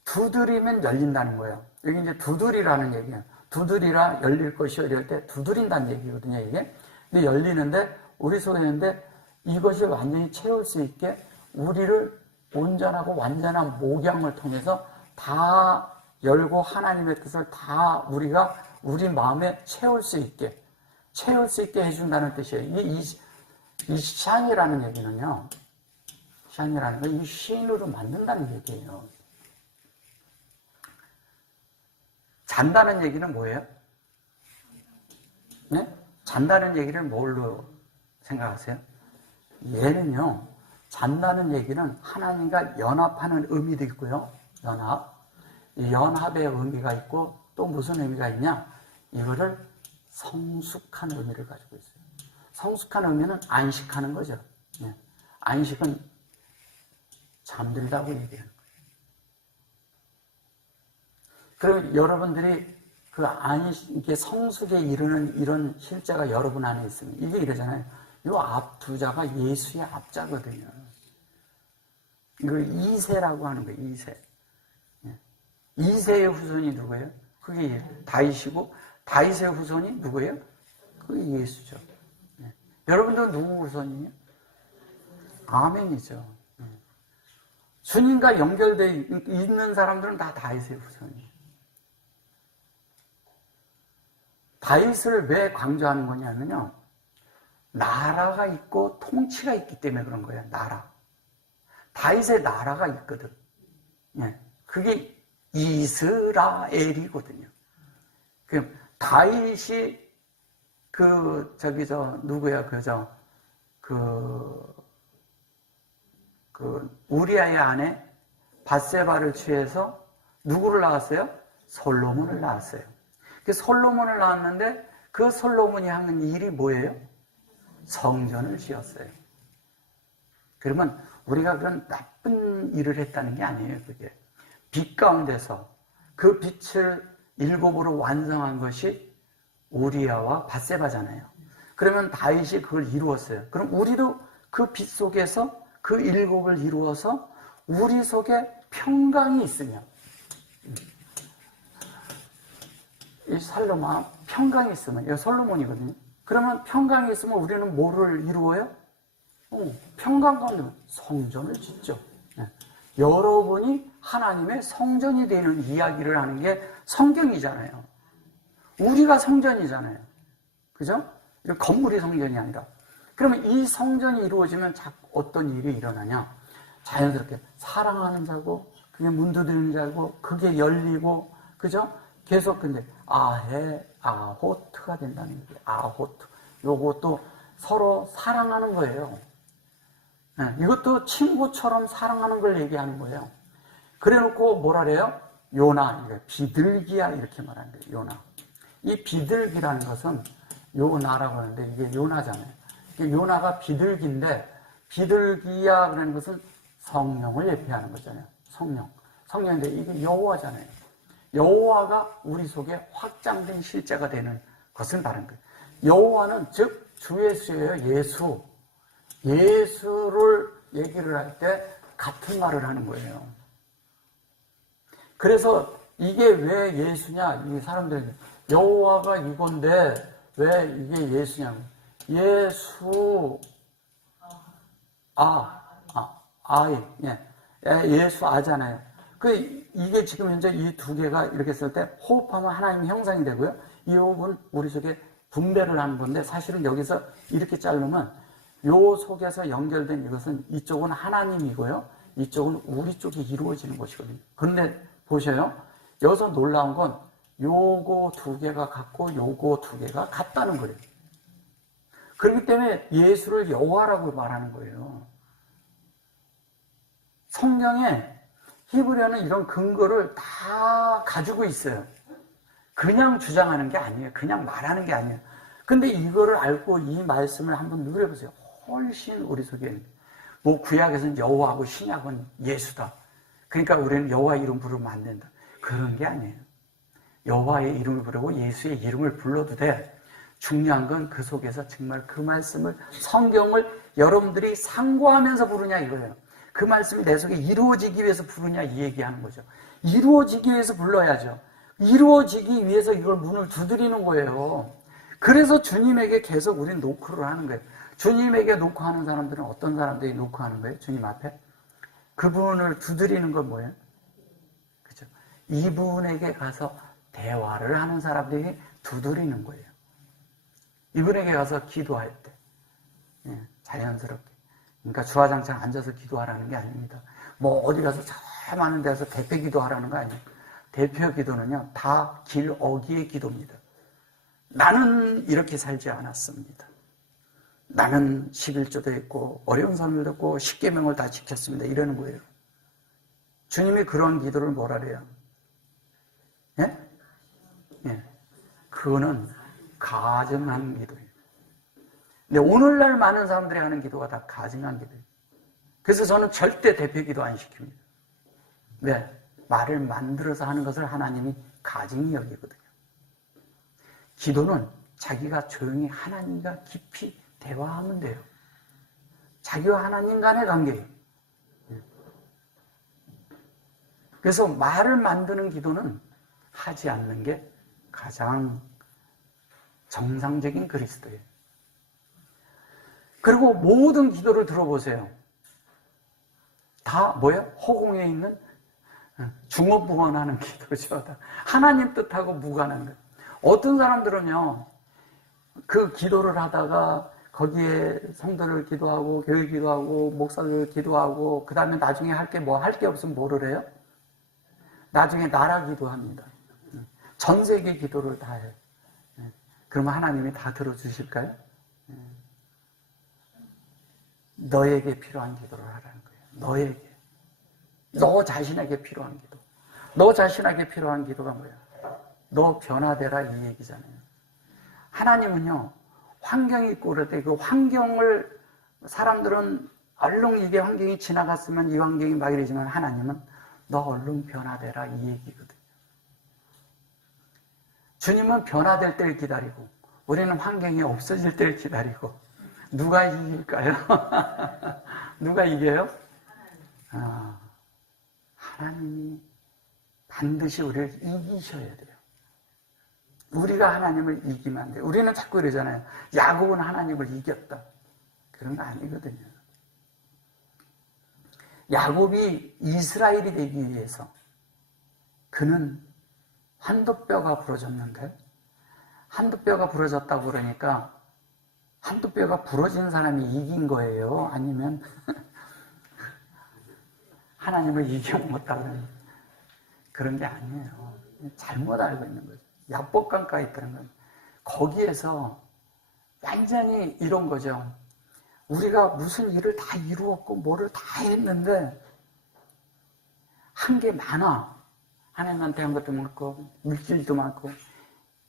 두드리면 열린다는 거예요. 여기 이제 두드리라는 얘기예요. 두드리라 열릴 것이요. 이럴 때 두드린다는 얘기거든요, 이게. 근데 열리는데, 우리 속에 있는데, 이것이 완전히 채울 수 있게 우리를 온전하고 완전한 목양을 통해서 다 열고 하나님의 뜻을 다 우리가 우리 마음에 채울 수 있게 해준다는 뜻이에요. 이 샹이라는 얘기는요, 샹이라는 건 이 쉰으로 만든다는 얘기예요. 잔다는 얘기는 뭐예요? 네? 잔다는 얘기를 뭘로 생각하세요? 얘는요, 잔다는 얘기는 하나님과 연합하는 의미도 있고요. 이 연합의 의미가 있고 또 무슨 의미가 있냐? 이거를 성숙한 의미를 가지고 있어요. 성숙한 의미는 안식하는 거죠. 네. 안식은 잠들다고 얘기하는 거예요. 그럼 여러분들이 이게 성숙에 이르는 이런 실제가 여러분 안에 있으면 이게 이러잖아요. 이 앞 두 자가 예수의 앞자거든요. 이걸 이세라고 하는 거예요. 이세의 후손이 누구예요? 그게 다윗이고, 다윗의 후손이 누구예요? 그게 예수죠. 여러분들은 누구 후손이에요? 아멘이죠. 주님과 연결되어 있는 사람들은 다 다윗의 후손이에요. 다윗을 왜 강조하는 거냐면요, 나라가 있고 통치가 있기 때문에 그런 거예요. 다윗의 나라가 있거든. 그게 이스라엘이거든요. 다윗이 누구야, 우리아의 아내 밧세바를 취해서 누구를 낳았어요? 솔로몬을 낳았어요. 솔로몬을 낳았는데 그 솔로몬이 하는 일이 뭐예요? 성전을 지었어요. 그러면 우리가 그런 나쁜 일을 했다는 게 아니에요, 그게. 빛 가운데서 그 빛을 일곱으로 완성한 것이 우리아와 밧세바잖아요. 그러면 다윗이 그걸 이루었어요. 그럼 우리도 그 빛 속에서 그 일곱을 이루어서 우리 속에 평강이 있으면, 이 살로마 평강이 있으면, 이거 솔로몬이거든요. 그러면 평강이 있으면 우리는 뭐를 이루어요? 평강 가운데 성전을 짓죠. 여러분이 하나님의 성전이 되는 이야기를 하는 게 성경이잖아요. 우리가 성전이잖아요. 그죠? 건물이 성전이 아니라. 그러면 이 성전이 이루어지면 어떤 일이 일어나냐? 자연스럽게 사랑하는 자고, 그게 문 두드리는 자고, 그게 열리고, 그죠? 계속 근데 아호트가 된다는 얘기예요. 아호트. 요것도 서로 사랑하는 거예요. 이것도 친구처럼 사랑하는 걸 얘기하는 거예요. 그래놓고 뭐라 그래요? 요나, 비둘기야, 이렇게 말하는 거예요. 요나. 이 비둘기라는 것은 요나라고 하는데 이게 요나잖아요. 요나가 비둘기인데, 비둘기야 그라는 것은 성령을 예표하는 거잖아요. 성령인데 이게 여호와잖아요. 여호와가 우리 속에 확장된 실제가 되는 것을 말하는 거예요. 여호와는 즉 주 예수예요. 예수를 얘기를 할 때 같은 말을 하는 거예요. 그래서 이게 왜 예수냐? 이 사람들이 여호와가 이건데 왜 이게 예수냐고. 예수 아잖아요. 이게 지금 현재 이 두 개가 이렇게 쓸 때 호흡하면 하나님의 형상이 되고요. 이 호흡은 우리 속에 분배를 하는 건데 사실은 여기서 이렇게 자르면 요 속에서 연결된 이것은 이쪽은 하나님이고요. 이쪽은 우리 쪽이 이루어지는 것이거든요. 그런데 보셔요. 여기서 놀라운 건 요거 두 개가 같고 요거 두 개가 같다는 거예요. 그렇기 때문에 예수를 여호와라고 말하는 거예요. 성경에 히브리어는 이런 근거를 다 가지고 있어요. 그냥 주장하는 게 아니에요. 그냥 말하는 게 아니에요. 근데 이거를 알고 이 말씀을 한번 누려보세요. 훨씬 우리 속에 뭐 구약에서는 여호와하고 신약은 예수다. 그러니까 우리는 여호와 이름 부르면 안 된다. 그런 게 아니에요. 여호와의 이름을 부르고 예수의 이름을 불러도 돼. 중요한 건 그 속에서 정말 그 말씀을, 성경을 여러분들이 상고하면서 부르냐 이거예요. 그 말씀이 내 속에 이루어지기 위해서 부르냐 이 얘기하는 거죠. 이루어지기 위해서 불러야죠. 이루어지기 위해서 이걸 문을 두드리는 거예요. 그래서 주님에게 계속 우리는 노크를 하는 거예요. 주님에게 노크하는 사람들은 어떤 사람들이 노크하는 거예요? 주님 앞에? 그분을 두드리는 건 뭐예요? 그죠? 이분에게 가서 대화를 하는 사람들이 두드리는 거예요. 이분에게 가서 기도할 때. 예, 자연스럽게. 그러니까 주화장창 앉아서 기도하라는 게 아닙니다. 뭐 어디 가서 저 많은 데서 대표 기도하라는 거 아니에요. 대표 기도는요, 다 길어기의 기도입니다. 나는 이렇게 살지 않았습니다. 나는 11조도 했고 어려운 삶을 듣고 10계명을 다 지켰습니다. 이러는 거예요. 주님이 그런 기도를 뭐라 그래요? 예? 예. 그거는 가증한 기도예요. 근데 오늘날 많은 사람들이 하는 기도가 다 가증한 기도예요. 그래서 저는 절대 대표 기도 안 시킵니다. 왜? 말을 만들어서 하는 것을 하나님이 가증히 여기거든요. 기도는 자기가 조용히 하나님과 깊이 대화하면 돼요. 자기와 하나님 간의 관계예요. 그래서 말을 만드는 기도는 하지 않는 게 가장 정상적인 그리스도예요. 그리고 모든 기도를 들어보세요. 다 뭐예요? 허공에 있는 중언부언하는 기도죠. 하나님 뜻하고 무관한 거예요. 어떤 사람들은요, 그 기도를 하다가 거기에 성도를 기도하고 교회 기도하고 목사를 기도하고 그 다음에 나중에 할 게 뭐 할 게 없으면 뭐를 해요? 나중에 나라 기도합니다. 전 세계 기도를 다 해요. 그러면 하나님이 다 들어주실까요? 너에게 필요한 기도를 하라는 거예요. 너에게. 너 자신에게 필요한 기도. 너 자신에게 필요한 기도가 뭐야? 너 변화되라 이 얘기잖아요. 하나님은요, 환경이 있고 그럴 때 그 환경을 사람들은 얼른 이게 환경이 지나갔으면 이 환경이 막 이러지만 하나님은 너 얼른 변화되라 이 얘기거든요. 주님은 변화될 때를 기다리고 우리는 환경이 없어질 때를 기다리고 누가 이길까요? 누가 이겨요? 하나님이 반드시 우리를 이기셔야 돼요. 우리가 하나님을 이기면 안 돼요. 우리는 자꾸 이러잖아요. 야곱은 하나님을 이겼다. 그런 거 아니거든요. 야곱이 이스라엘이 되기 위해서 그는 한두 뼈가 부러졌는데 한두 뼈가 부러졌다고 그러니까 한두 뼈가 부러진 사람이 이긴 거예요? 아니면 하나님을 이겨먹었다는 그런 게 아니에요. 잘못 알고 있는 거죠. 약복강가에 있다는 건 거기에서 완전히 이런 거죠. 우리가 무슨 일을 다 이루었고 뭐를 다 했는데 한 게 많아. 하나님한테 한 것도 많고 물질도 많고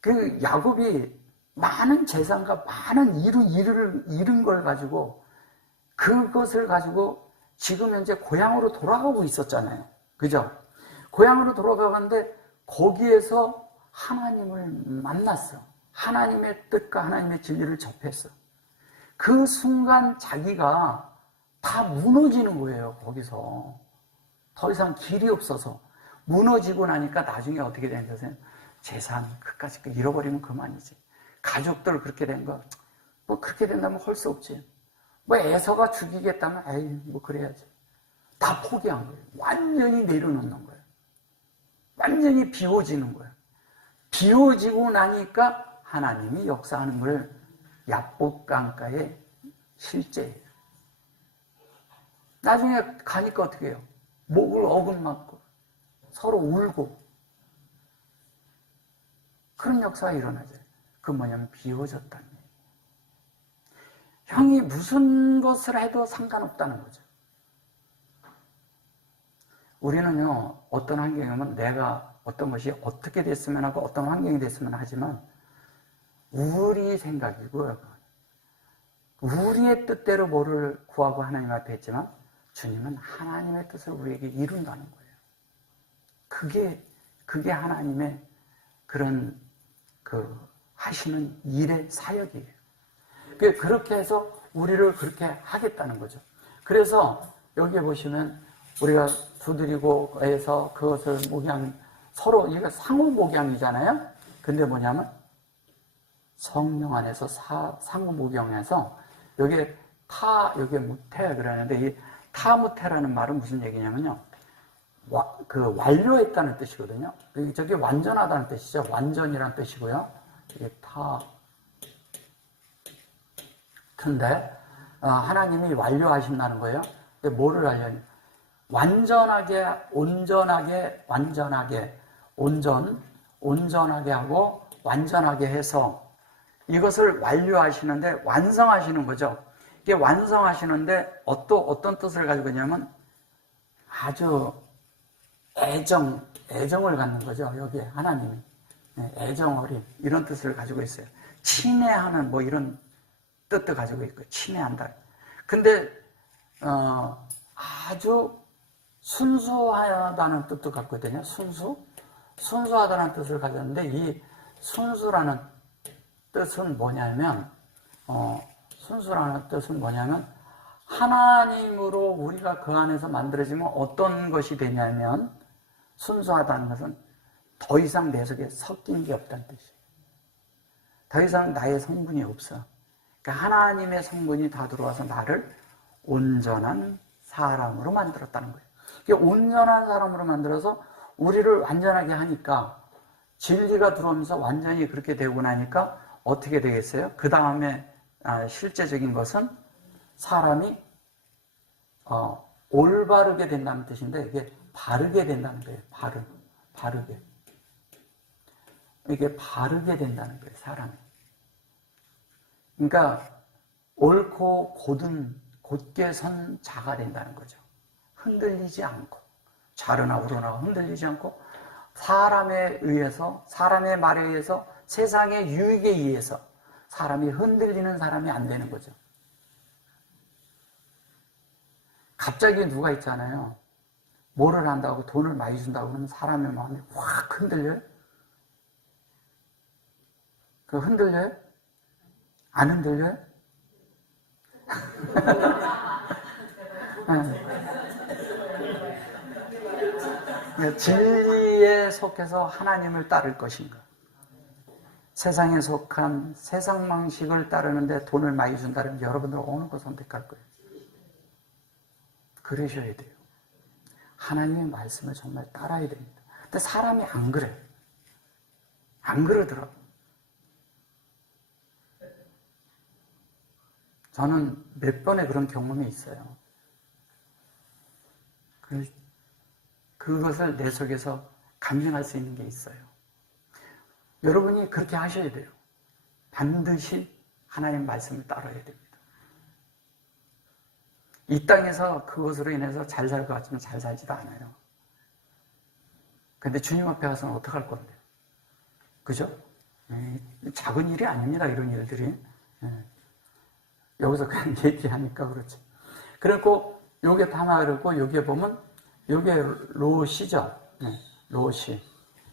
그 야곱이 많은 재산과 많은 잃은 걸 가지고 그것을 가지고 지금 현재 고향으로 돌아가고 있었잖아요. 그죠? 고향으로 돌아가는데 거기에서 하나님을 만났어. 하나님의 뜻과 하나님의 진리를 접했어. 그 순간 자기가 다 무너지는 거예요. 거기서. 더 이상 길이 없어서. 무너지고 나니까 나중에 어떻게 되는 거세요? 재산 그까짓 거 잃어버리면 그만이지. 가족들 그렇게 된 거, 뭐 그렇게 된다면 할 수 없지. 뭐 에서가 죽이겠다면, 에이, 뭐 그래야지. 다 포기한 거예요. 완전히 내려놓는 거예요. 완전히 비워지는 거예요. 비워지고 나니까 하나님이 역사하는 걸 야복강가의 실제예요. 나중에 가니까 어떻게 해요? 목을 어긋맞고 서로 울고 그런 역사가 일어나죠. 그 뭐냐면 비워졌다는 얘기예요. 형이 무슨 것을 해도 상관없다는 거죠. 우리는요, 어떤 환경이면 내가 어떤 것이 어떻게 됐으면 하고 어떤 환경이 됐으면 하지만 우리 생각이고요. 우리의 뜻대로 뭐를 구하고 하나님 앞에 했지만 주님은 하나님의 뜻을 우리에게 이룬다는 거예요. 그게 하나님의 그런 하시는 일의 사역이에요. 그렇게 해서 우리를 그렇게 하겠다는 거죠. 그래서 여기에 보시면 우리가 두드리고 해서 그것을 서로 이거 상호 목양이잖아요. 근데 뭐냐면 성령 안에서 상호 목양에서 여기에 여기에 무태 그러는데 이 타무태라는 말은 무슨 얘기냐면요. 완료했다는 뜻이거든요. 저게 완전하다는 뜻이죠. 완전이라는 뜻이고요. 이게 근데 하나님이 완료하신다는 거예요. 근데 뭐를 하려냐? 온전하게 하고 완전하게 해서 이것을 완료하시는데 완성하시는 거죠. 이게 완성하시는데 어떤 뜻을 가지고 있냐면 아주 애정을 갖는 거죠. 여기에 하나님이 애정어린 이런 뜻을 가지고 있어요. 친애하는 뭐 이런 뜻도 가지고 있고 친애한다. 근데 아주 순수하다는 뜻도 갖고 있거든요. 순수하다는 뜻을 가졌는데 이 순수라는 뜻은 뭐냐면 하나님으로 우리가 그 안에서 만들어지면 어떤 것이 되냐면 순수하다는 것은 더 이상 내 속에 섞인 게 없다는 뜻이에요. 더 이상 나의 성분이 없어. 그러니까 하나님의 성분이 다 들어와서 나를 온전한 사람으로 만들었다는 거예요. 그러니까 온전한 사람으로 만들어서 우리를 완전하게 하니까 진리가 들어오면서 완전히 그렇게 되고 나니까 어떻게 되겠어요? 그 다음에 실제적인 것은 사람이 올바르게 된다는 뜻인데 이게 바르게 된다는 거예요. 바르게. 이게 바르게 된다는 거예요. 사람이. 그러니까 옳고 곧게 선 자가 된다는 거죠. 흔들리지 않고 좌로나 우로나 흔들리지 않고 사람에 의해서 사람의 말에 의해서 세상의 유익에 의해서 사람이 흔들리는 사람이 안 되는 거죠. 갑자기 누가 있잖아요. 뭐를 한다고 돈을 많이 준다고 그러면 사람의 마음이 확 흔들려요? 흔들려요? 안 흔들려요? 진리에 속해서 하나님을 따를 것인가? 세상에 속한 세상 방식을 따르는데 돈을 많이 준다면 여러분들은 어느 거 선택할 거예요? 그러셔야 돼요. 하나님의 말씀을 정말 따라야 됩니다. 근데 사람이 안 그래요. 안 그러더라고요. 저는 몇 번의 그런 경험이 있어요. 그것을 내 속에서 감정할 수 있는 게 있어요. 여러분이 그렇게 하셔야 돼요. 반드시 하나님 말씀을 따라야 됩니다. 이 땅에서 그것으로 인해서 잘 살 것 같지만 잘 살지도 않아요. 근데 주님 앞에 가서는 어떡할 건데요? 그죠? 작은 일이 아닙니다. 이런 일들이. 여기서 그냥 얘기하니까 그렇지. 그리고 요게 다마르고 요게 보면 요게 롯이죠. 롯이.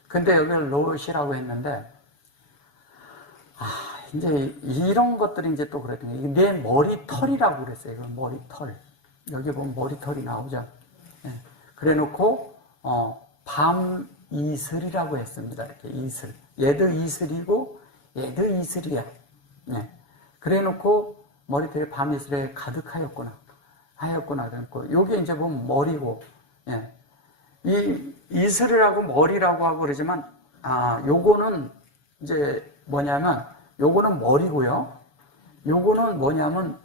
근데 여기를 롯이라고 했는데 이제 이런 것들이 이제 또 그랬더니 내 머리털이라고 그랬어요. 이건 머리털. 여기 보면 머리털이 나오죠. 그래 놓고 밤 이슬이라고 했습니다. 이렇게 이슬. 얘도 이슬이고 얘도 이슬이야. 그래 놓고 머리털이 밤 이슬에 가득하였구나. 그랬고 요게 이제 보면 머리고 이 이슬이라고 머리라고 하고 그러지만 요거는 이제 뭐냐면 요거는 머리고요. 요거는 뭐냐면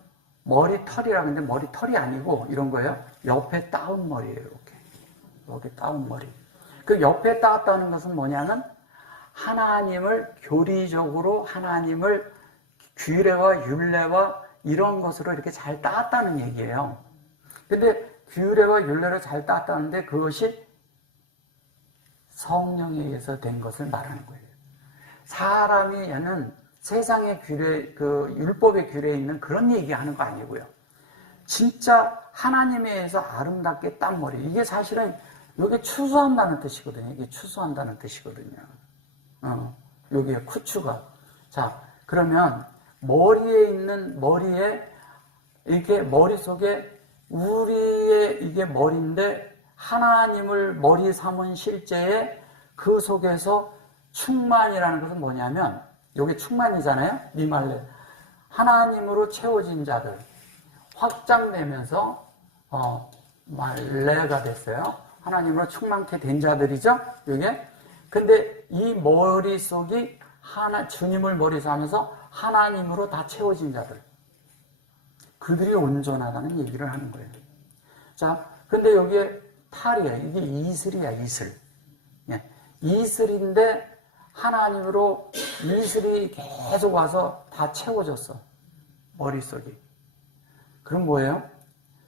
머리털이라고 하는데 머리털이 아니고 이런 거예요. 옆에 따온 머리예요. 이렇게. 여기 따온 머리. 그 옆에 따왔다는 것은 뭐냐면 하나님을 교리적으로 하나님을 규례와 율례와 이런 것으로 이렇게 잘 따왔다는 얘기예요. 근데 규례와 율례를 잘 따왔다는데 그것이 성령에 의해서 된 것을 말하는 거예요. 사람이 얘는 세상의 규례, 그 율법의 규례에 있는 그런 얘기하는 거 아니고요. 진짜 하나님에 의해서 아름답게 딴 머리. 이게 사실은 이게 추수한다는 뜻이거든요. 이게 추수한다는 뜻이거든요. 여기에 쿠추가. 자, 그러면 머리에 이렇게 머릿속에 우리의 이게 머리인데 하나님을 머리 삼은 실제에 그 속에서 충만이라는 것은 뭐냐면 이게 충만이잖아요. 미말레. 하나님으로 채워진 자들. 확장되면서 말레가 됐어요. 하나님으로 충만케 된 자들이죠. 이게. 근데 이 머릿속이 주님을 머리 삼아서 하나님으로 다 채워진 자들. 그들이 온전하다는 얘기를 하는 거예요. 자, 근데 여기에 탈이에요. 이게 이슬이야, 이슬. 예. 이슬인데 하나님으로 이슬이 계속 와서 다 채워졌어. 머릿속이. 그럼 뭐예요?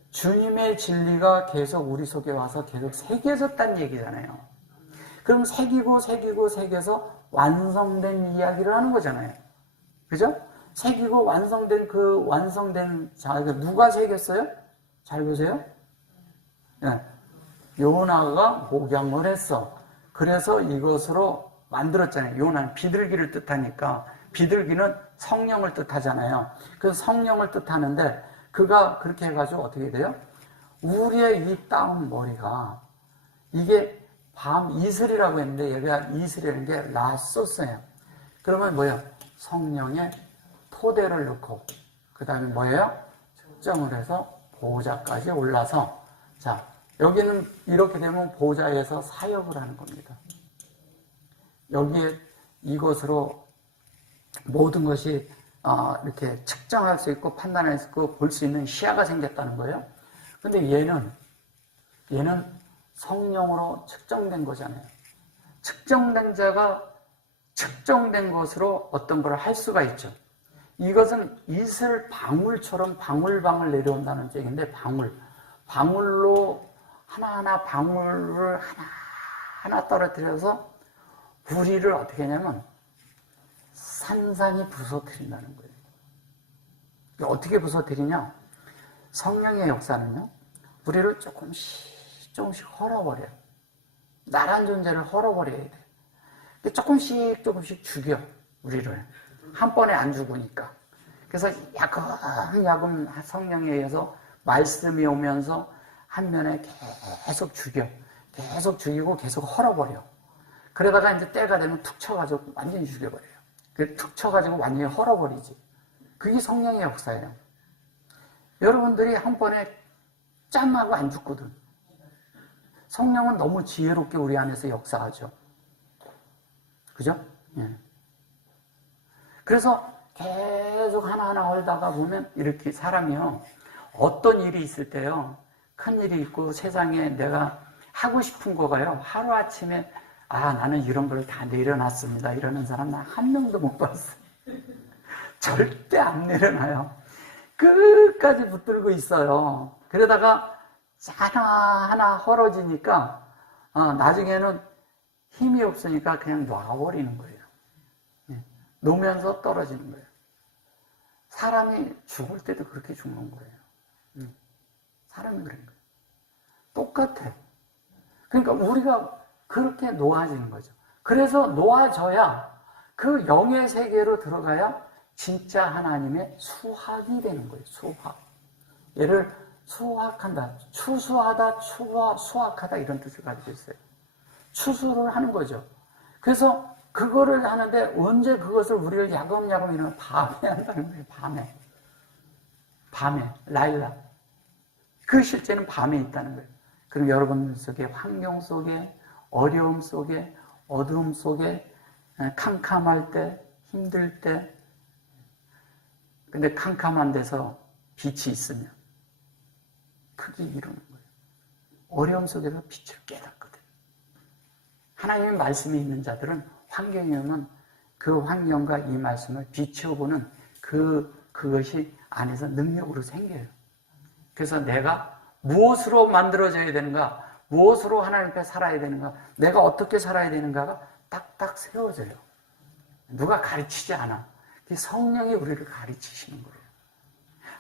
주님의 진리가 계속 우리 속에 와서 계속 새겨졌다는 얘기잖아요. 그럼 새겨서 완성된 이야기를 하는 거잖아요. 그죠? 새기고 완성된 자, 누가 새겼어요? 잘 보세요. 네. 요나가 목양을 했어. 그래서 이것으로 만들었잖아요. 요나는 비둘기를 뜻하니까 비둘기는 성령을 뜻하잖아요. 그래서 성령을 뜻하는데 그가 그렇게 해가지고 어떻게 돼요? 우리의 이 따은 머리가 이게 이슬이라고 했는데 얘가 이슬이라는 게 라소스예요. 그러면 뭐예요? 성령의 토대를 넣고 그 다음에 뭐예요? 측정을 해서 보좌까지 올라서 자 여기는 이렇게 되면 보좌에서 사역을 하는 겁니다. 여기에 이것으로 모든 것이 이렇게 측정할 수 있고 판단할 수 있고 볼 수 있는 시야가 생겼다는 거예요. 근데 얘는 성령으로 측정된 거잖아요. 측정된 자가 측정된 것으로 어떤 걸 할 수가 있죠. 이것은 이슬 방울처럼 방울방울 내려온다는 얘기인데 방울로 하나하나 방울을 하나하나 떨어뜨려서 우리를 어떻게 하냐면 산산이 부서뜨린다는 거예요. 어떻게 부서뜨리냐? 성령의 역사는요, 우리를 조금씩 헐어버려요. 나란 존재를 헐어버려야 돼. 조금씩 죽여, 우리를. 한 번에 안 죽으니까. 그래서 야금 성령에 의해서 말씀이 오면서 한 면에 계속 죽이고 계속 헐어버려. 그러다가 이제 때가 되면 툭 쳐가지고 완전히 죽여버려요. 툭 쳐가지고 완전히 헐어버리지. 그게 성령의 역사예요. 여러분들이 한 번에 짠하고 안 죽거든. 성령은 너무 지혜롭게 우리 안에서 역사하죠. 그죠? 예. 그래서 계속 하나하나 헐다가 보면 이렇게 사람이요. 어떤 일이 있을 때요. 큰 일이 있고 세상에 내가 하고 싶은 거가요. 하루아침에 나는 이런 걸 다 내려놨습니다. 이러는 사람 나 한 명도 못 봤어요. 절대 안 내려놔요. 끝까지 붙들고 있어요. 그러다가 하나하나 헐어지니까 나중에는 힘이 없으니까 그냥 놔버리는 거예요. 놓으면서 떨어지는 거예요. 사람이 죽을 때도 그렇게 죽는 거예요. 사람이 그런 거예요. 똑같아. 그러니까 우리가 그렇게 놓아지는 거죠. 그래서 놓아져야 그 영의 세계로 들어가야 진짜 하나님의 수학이 되는 거예요. 수학. 얘를 수학한다. 추수하다, 수학하다 이런 뜻을 가지고 있어요. 추수를 하는 거죠. 그래서 그거를 하는데 언제 그것을 우리를 야금야금 이런 밤에 한다는 거예요. 밤에 라일락. 그 실제는 밤에 있다는 거예요. 그럼 여러분 속에 환경 속에 어려움 속에 어두움 속에 캄캄할 때 힘들 때 근데 캄캄한 데서 빛이 있으면 크게 이루는 거예요. 어려움 속에서 빛을 깨닫거든. 하나님의 말씀이 있는 자들은 환경이 오면 그 환경과 이 말씀을 비추어보는 그것이 안에서 능력으로 생겨요. 그래서 내가 무엇으로 만들어져야 되는가, 무엇으로 하나님 앞에 살아야 되는가, 내가 어떻게 살아야 되는가가 딱딱 세워져요. 누가 가르치지 않아. 성령이 우리를 가르치시는 거예요.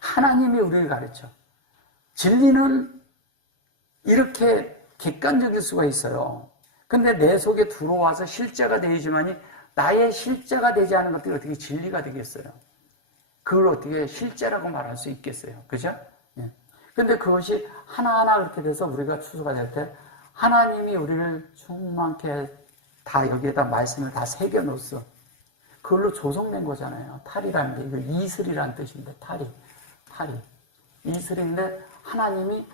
하나님이 우리를 가르쳐. 진리는 이렇게 객관적일 수가 있어요. 근데 내 속에 들어와서 실제가 되지만이 나의 실제가 되지 않은 것들이 어떻게 진리가 되겠어요? 그걸 어떻게 실제라고 말할 수 있겠어요? 그죠? 예. 근데 그것이 하나하나 그렇게 돼서 우리가 추수가 될 때 하나님이 우리를 충만케 다 여기에다 말씀을 다 새겨 놓았어. 그걸로 조성된 거잖아요. 탈이라는 게 이거 이슬이라는 뜻인데 탈이 이슬인데 하나님이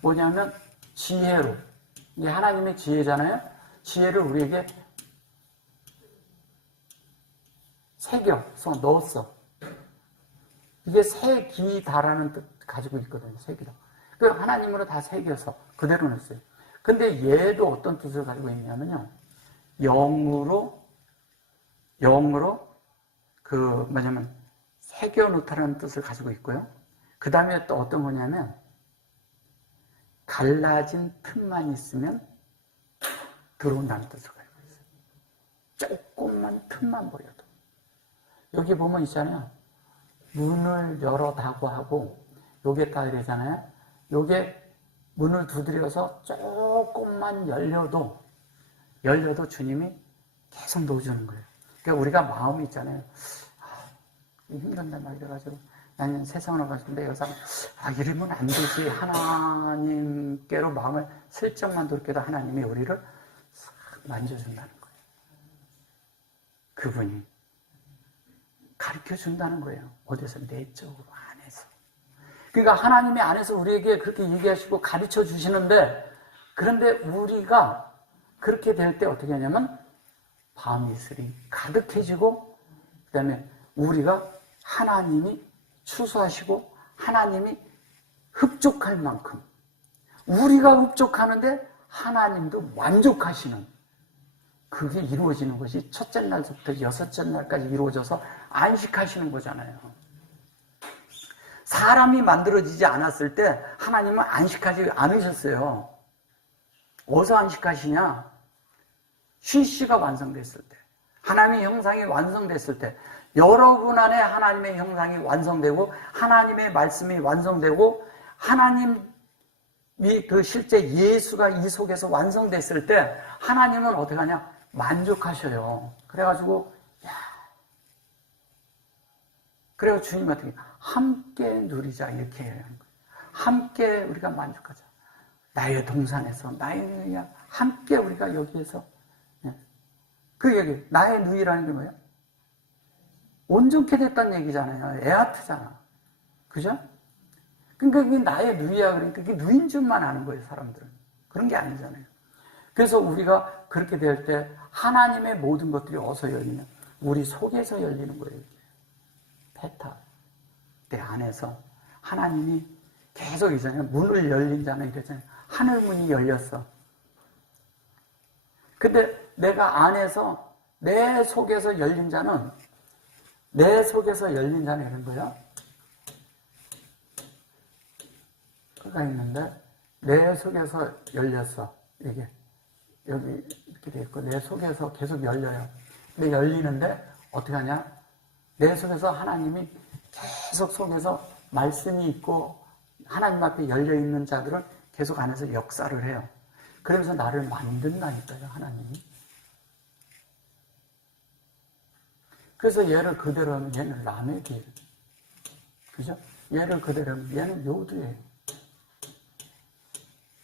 뭐냐면 지혜로 이게 하나님의 지혜잖아요. 지혜를 우리에게 새겨서 넣었어. 이게 새기다라는 뜻 가지고 있거든요. 새기다. 그 하나님으로 다 새겨서 그대로 넣었어요. 근데 얘도 어떤 뜻을 가지고 있냐면요. 영으로 그 뭐냐면 새겨 놓다라는 뜻을 가지고 있고요. 그 다음에 또 어떤 거냐면 갈라진 틈만 있으면 들어온다는 뜻을 가지고 있어요. 조금만 틈만 보여도. 여기 보면 있잖아요. 문을 열어다고 하고 요게 다 이러잖아요. 요게 문을 두드려서 조금만 열려도 주님이 계속 넣어주는 거예요. 그러니까 우리가 마음이 있잖아요. 힘든데 막 이래가지고 나는 세상으로 가는데 여기서 이러면 안 되지. 하나님께로 마음을 슬쩍만 돌게도 하나님이 우리를 싹 만져준다는 거예요. 그분이 가르쳐준다는 거예요. 어디서? 내적으로 안에서. 그러니까 하나님의 안에서 우리에게 그렇게 얘기하시고 가르쳐 주시는데 그런데 우리가 그렇게 될 때 어떻게 하냐면 밤이슬이 가득해지고 그 다음에 우리가 하나님이 추수하시고 하나님이 흡족할 만큼 우리가 흡족하는데 하나님도 만족하시는 그게 이루어지는 것이 첫째 날부터 여섯째 날까지 이루어져서 안식하시는 거잖아요. 사람이 만들어지지 않았을 때 하나님은 안식하지 않으셨어요. 어디서 안식하시냐? 실시가 완성됐을 때, 하나님의 형상이 완성됐을 때, 여러분 안에 하나님의 형상이 완성되고 하나님의 말씀이 완성되고 하나님이 그 실제 예수가 이 속에서 완성됐을 때 하나님은 어떻게 하냐? 만족하셔요. 그래가지고 그래서 주님 어떻게 함께 누리자 이렇게 해야 하는 거예요. 함께 우리가 만족하자. 나의 동산에서 나의 함께 우리가 여기에서 그 얘기 나의 누이라는 게 뭐예요? 온전케 됐다는 얘기잖아요. 에아트잖아. 그죠? 그러니까 그게 나의 누이야. 그러니까 그게 누인 줄만 아는 거예요. 사람들은. 그런 게 아니잖아요. 그래서 우리가 그렇게 될 때 하나님의 모든 것들이 어디서 열리냐? 우리 속에서 열리는 거예요. 페타 내 안에서 하나님이 계속 있잖아요. 문을 열린 자는 이러잖아요. 하늘 문이 열렸어. 근데 내가 안에서 내 속에서 열린 자는 이런 거야. 그가 있는데 내 속에서 열렸어. 이게 여기 이렇게 돼 있고 내 속에서 계속 열려요. 근데 열리는데 어떻게 하냐? 내 속에서 하나님이 계속 속에서 말씀이 있고 하나님 앞에 열려있는 자들은 계속 안에서 역사를 해요. 그러면서 나를 만든다니까요, 하나님이. 그래서 얘를 그대로 하면 얘는 라멕이에요. 그죠? 얘를 그대로 하면 얘는 요두예요.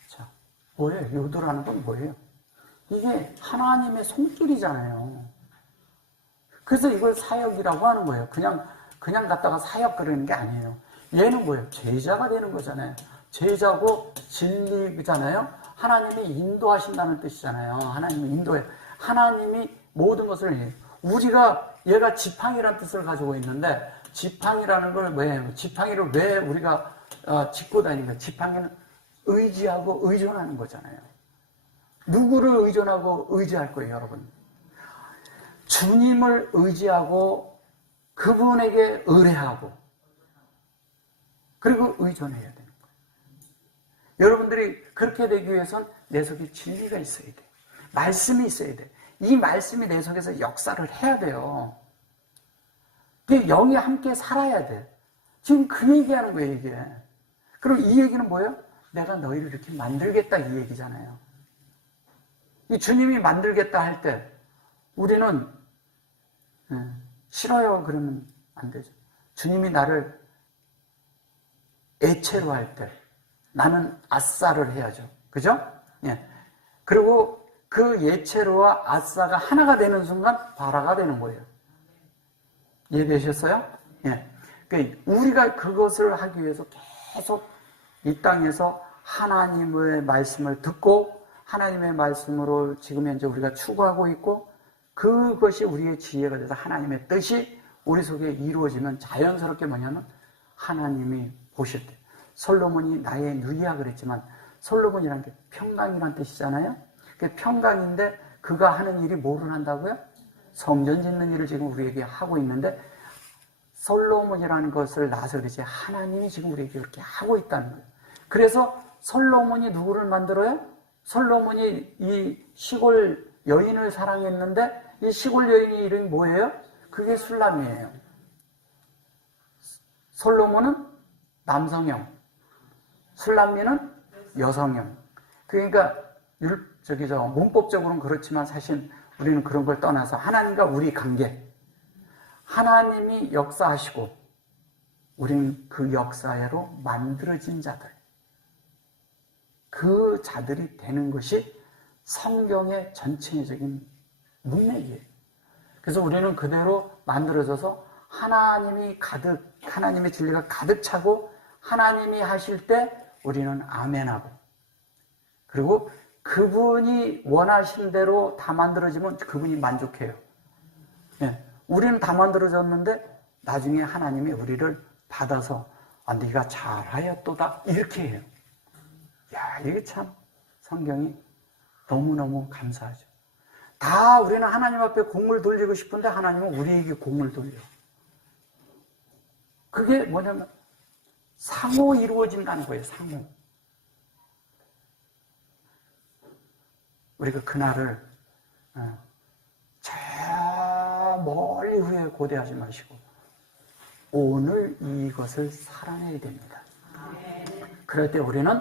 자, 뭐예요? 요두라는 건 뭐예요? 이게 하나님의 손길이잖아요. 그래서 이걸 사역이라고 하는 거예요. 그냥 갖다가 사역 그러는 게 아니에요. 얘는 뭐예요? 제자가 되는 거잖아요. 제자고 진리잖아요. 하나님이 인도하신다는 뜻이잖아요. 하나님이 인도해. 하나님이 모든 것을 해요. 우리가 얘가 지팡이라는 뜻을 가지고 있는데 지팡이라는 걸 왜 지팡이를 왜 우리가 짚고 다니는 지팡이는 의지하고 의존하는 거잖아요. 누구를 의존하고 의지할 거예요, 여러분? 주님을 의지하고 그분에게 의뢰하고 그리고 의존해야 되는 거예요. 여러분들이 그렇게 되기 위해선 내 속에 진리가 있어야 돼. 말씀이 있어야 돼. 이 말씀이 내 속에서 역사를 해야 돼요. 영이 함께 살아야 돼. 지금 그 얘기하는 거예요, 이게. 그럼 이 얘기는 뭐예요? 내가 너희를 이렇게 만들겠다, 이 얘기잖아요. 이 주님이 만들겠다 할 때 우리는 싫어요 그러면 안 되죠. 주님이 나를 애체로 할 때 나는 아싸를 해야죠. 그죠? 예. 그리고 그 예체로와 아싸가 하나가 되는 순간 바라가 되는 거예요. 이해되셨어요? 예. 그러니까 우리가 그것을 하기 위해서 계속 이 땅에서 하나님의 말씀을 듣고 하나님의 말씀으로 지금 현재 우리가 추구하고 있고 그것이 우리의 지혜가 돼서 하나님의 뜻이 우리 속에 이루어지면 자연스럽게 뭐냐면 하나님이 보실 때 솔로몬이 나의 누이야 그랬지만 솔로몬이라는 게 평강이라는 뜻이잖아요. 그게 평강인데 그가 하는 일이 뭐를 한다고요? 성전 짓는 일을 지금 우리에게 하고 있는데 솔로몬이라는 것을 나서 그러지 하나님이 지금 우리에게 그렇게 하고 있다는 거예요. 그래서 솔로몬이 누구를 만들어요? 솔로몬이 이 시골 여인을 사랑했는데 이 시골 여인의 이름이 뭐예요? 그게 술람이에요. 솔로몬은 남성형, 술람미는 여성형. 그러니까 문법적으로는 그렇지만 사실 우리는 그런 걸 떠나서 하나님과 우리 관계, 하나님이 역사하시고 우리는 그 역사로 만들어진 자들, 그 자들이 되는 것이 성경의 전체적인 문맥이에요. 그래서 우리는 그대로 만들어져서 하나님의 진리가 가득 차고 하나님이 하실 때 우리는 아멘하고 그리고 그분이 원하신 대로 다 만들어지면 그분이 만족해요. 예, 우리는 다 만들어졌는데 나중에 하나님이 우리를 받아서 네가 잘하였도다 이렇게 해요. 야, 이게 참 성경이 너무너무 감사하죠. 다 우리는 하나님 앞에 공을 돌리고 싶은데 하나님은 우리에게 공을 돌려. 그게 뭐냐면 상호 이루어진다는 거예요. 상호. 우리가 그날을 저 멀리 후에 고대하지 마시고 오늘 이것을 살아내야 됩니다. 그럴 때 우리는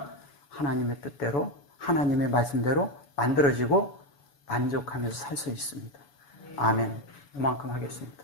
하나님의 뜻대로 하나님의 말씀대로 만들어지고 만족하면서 살 수 있습니다. 아멘. 이만큼 하겠습니다.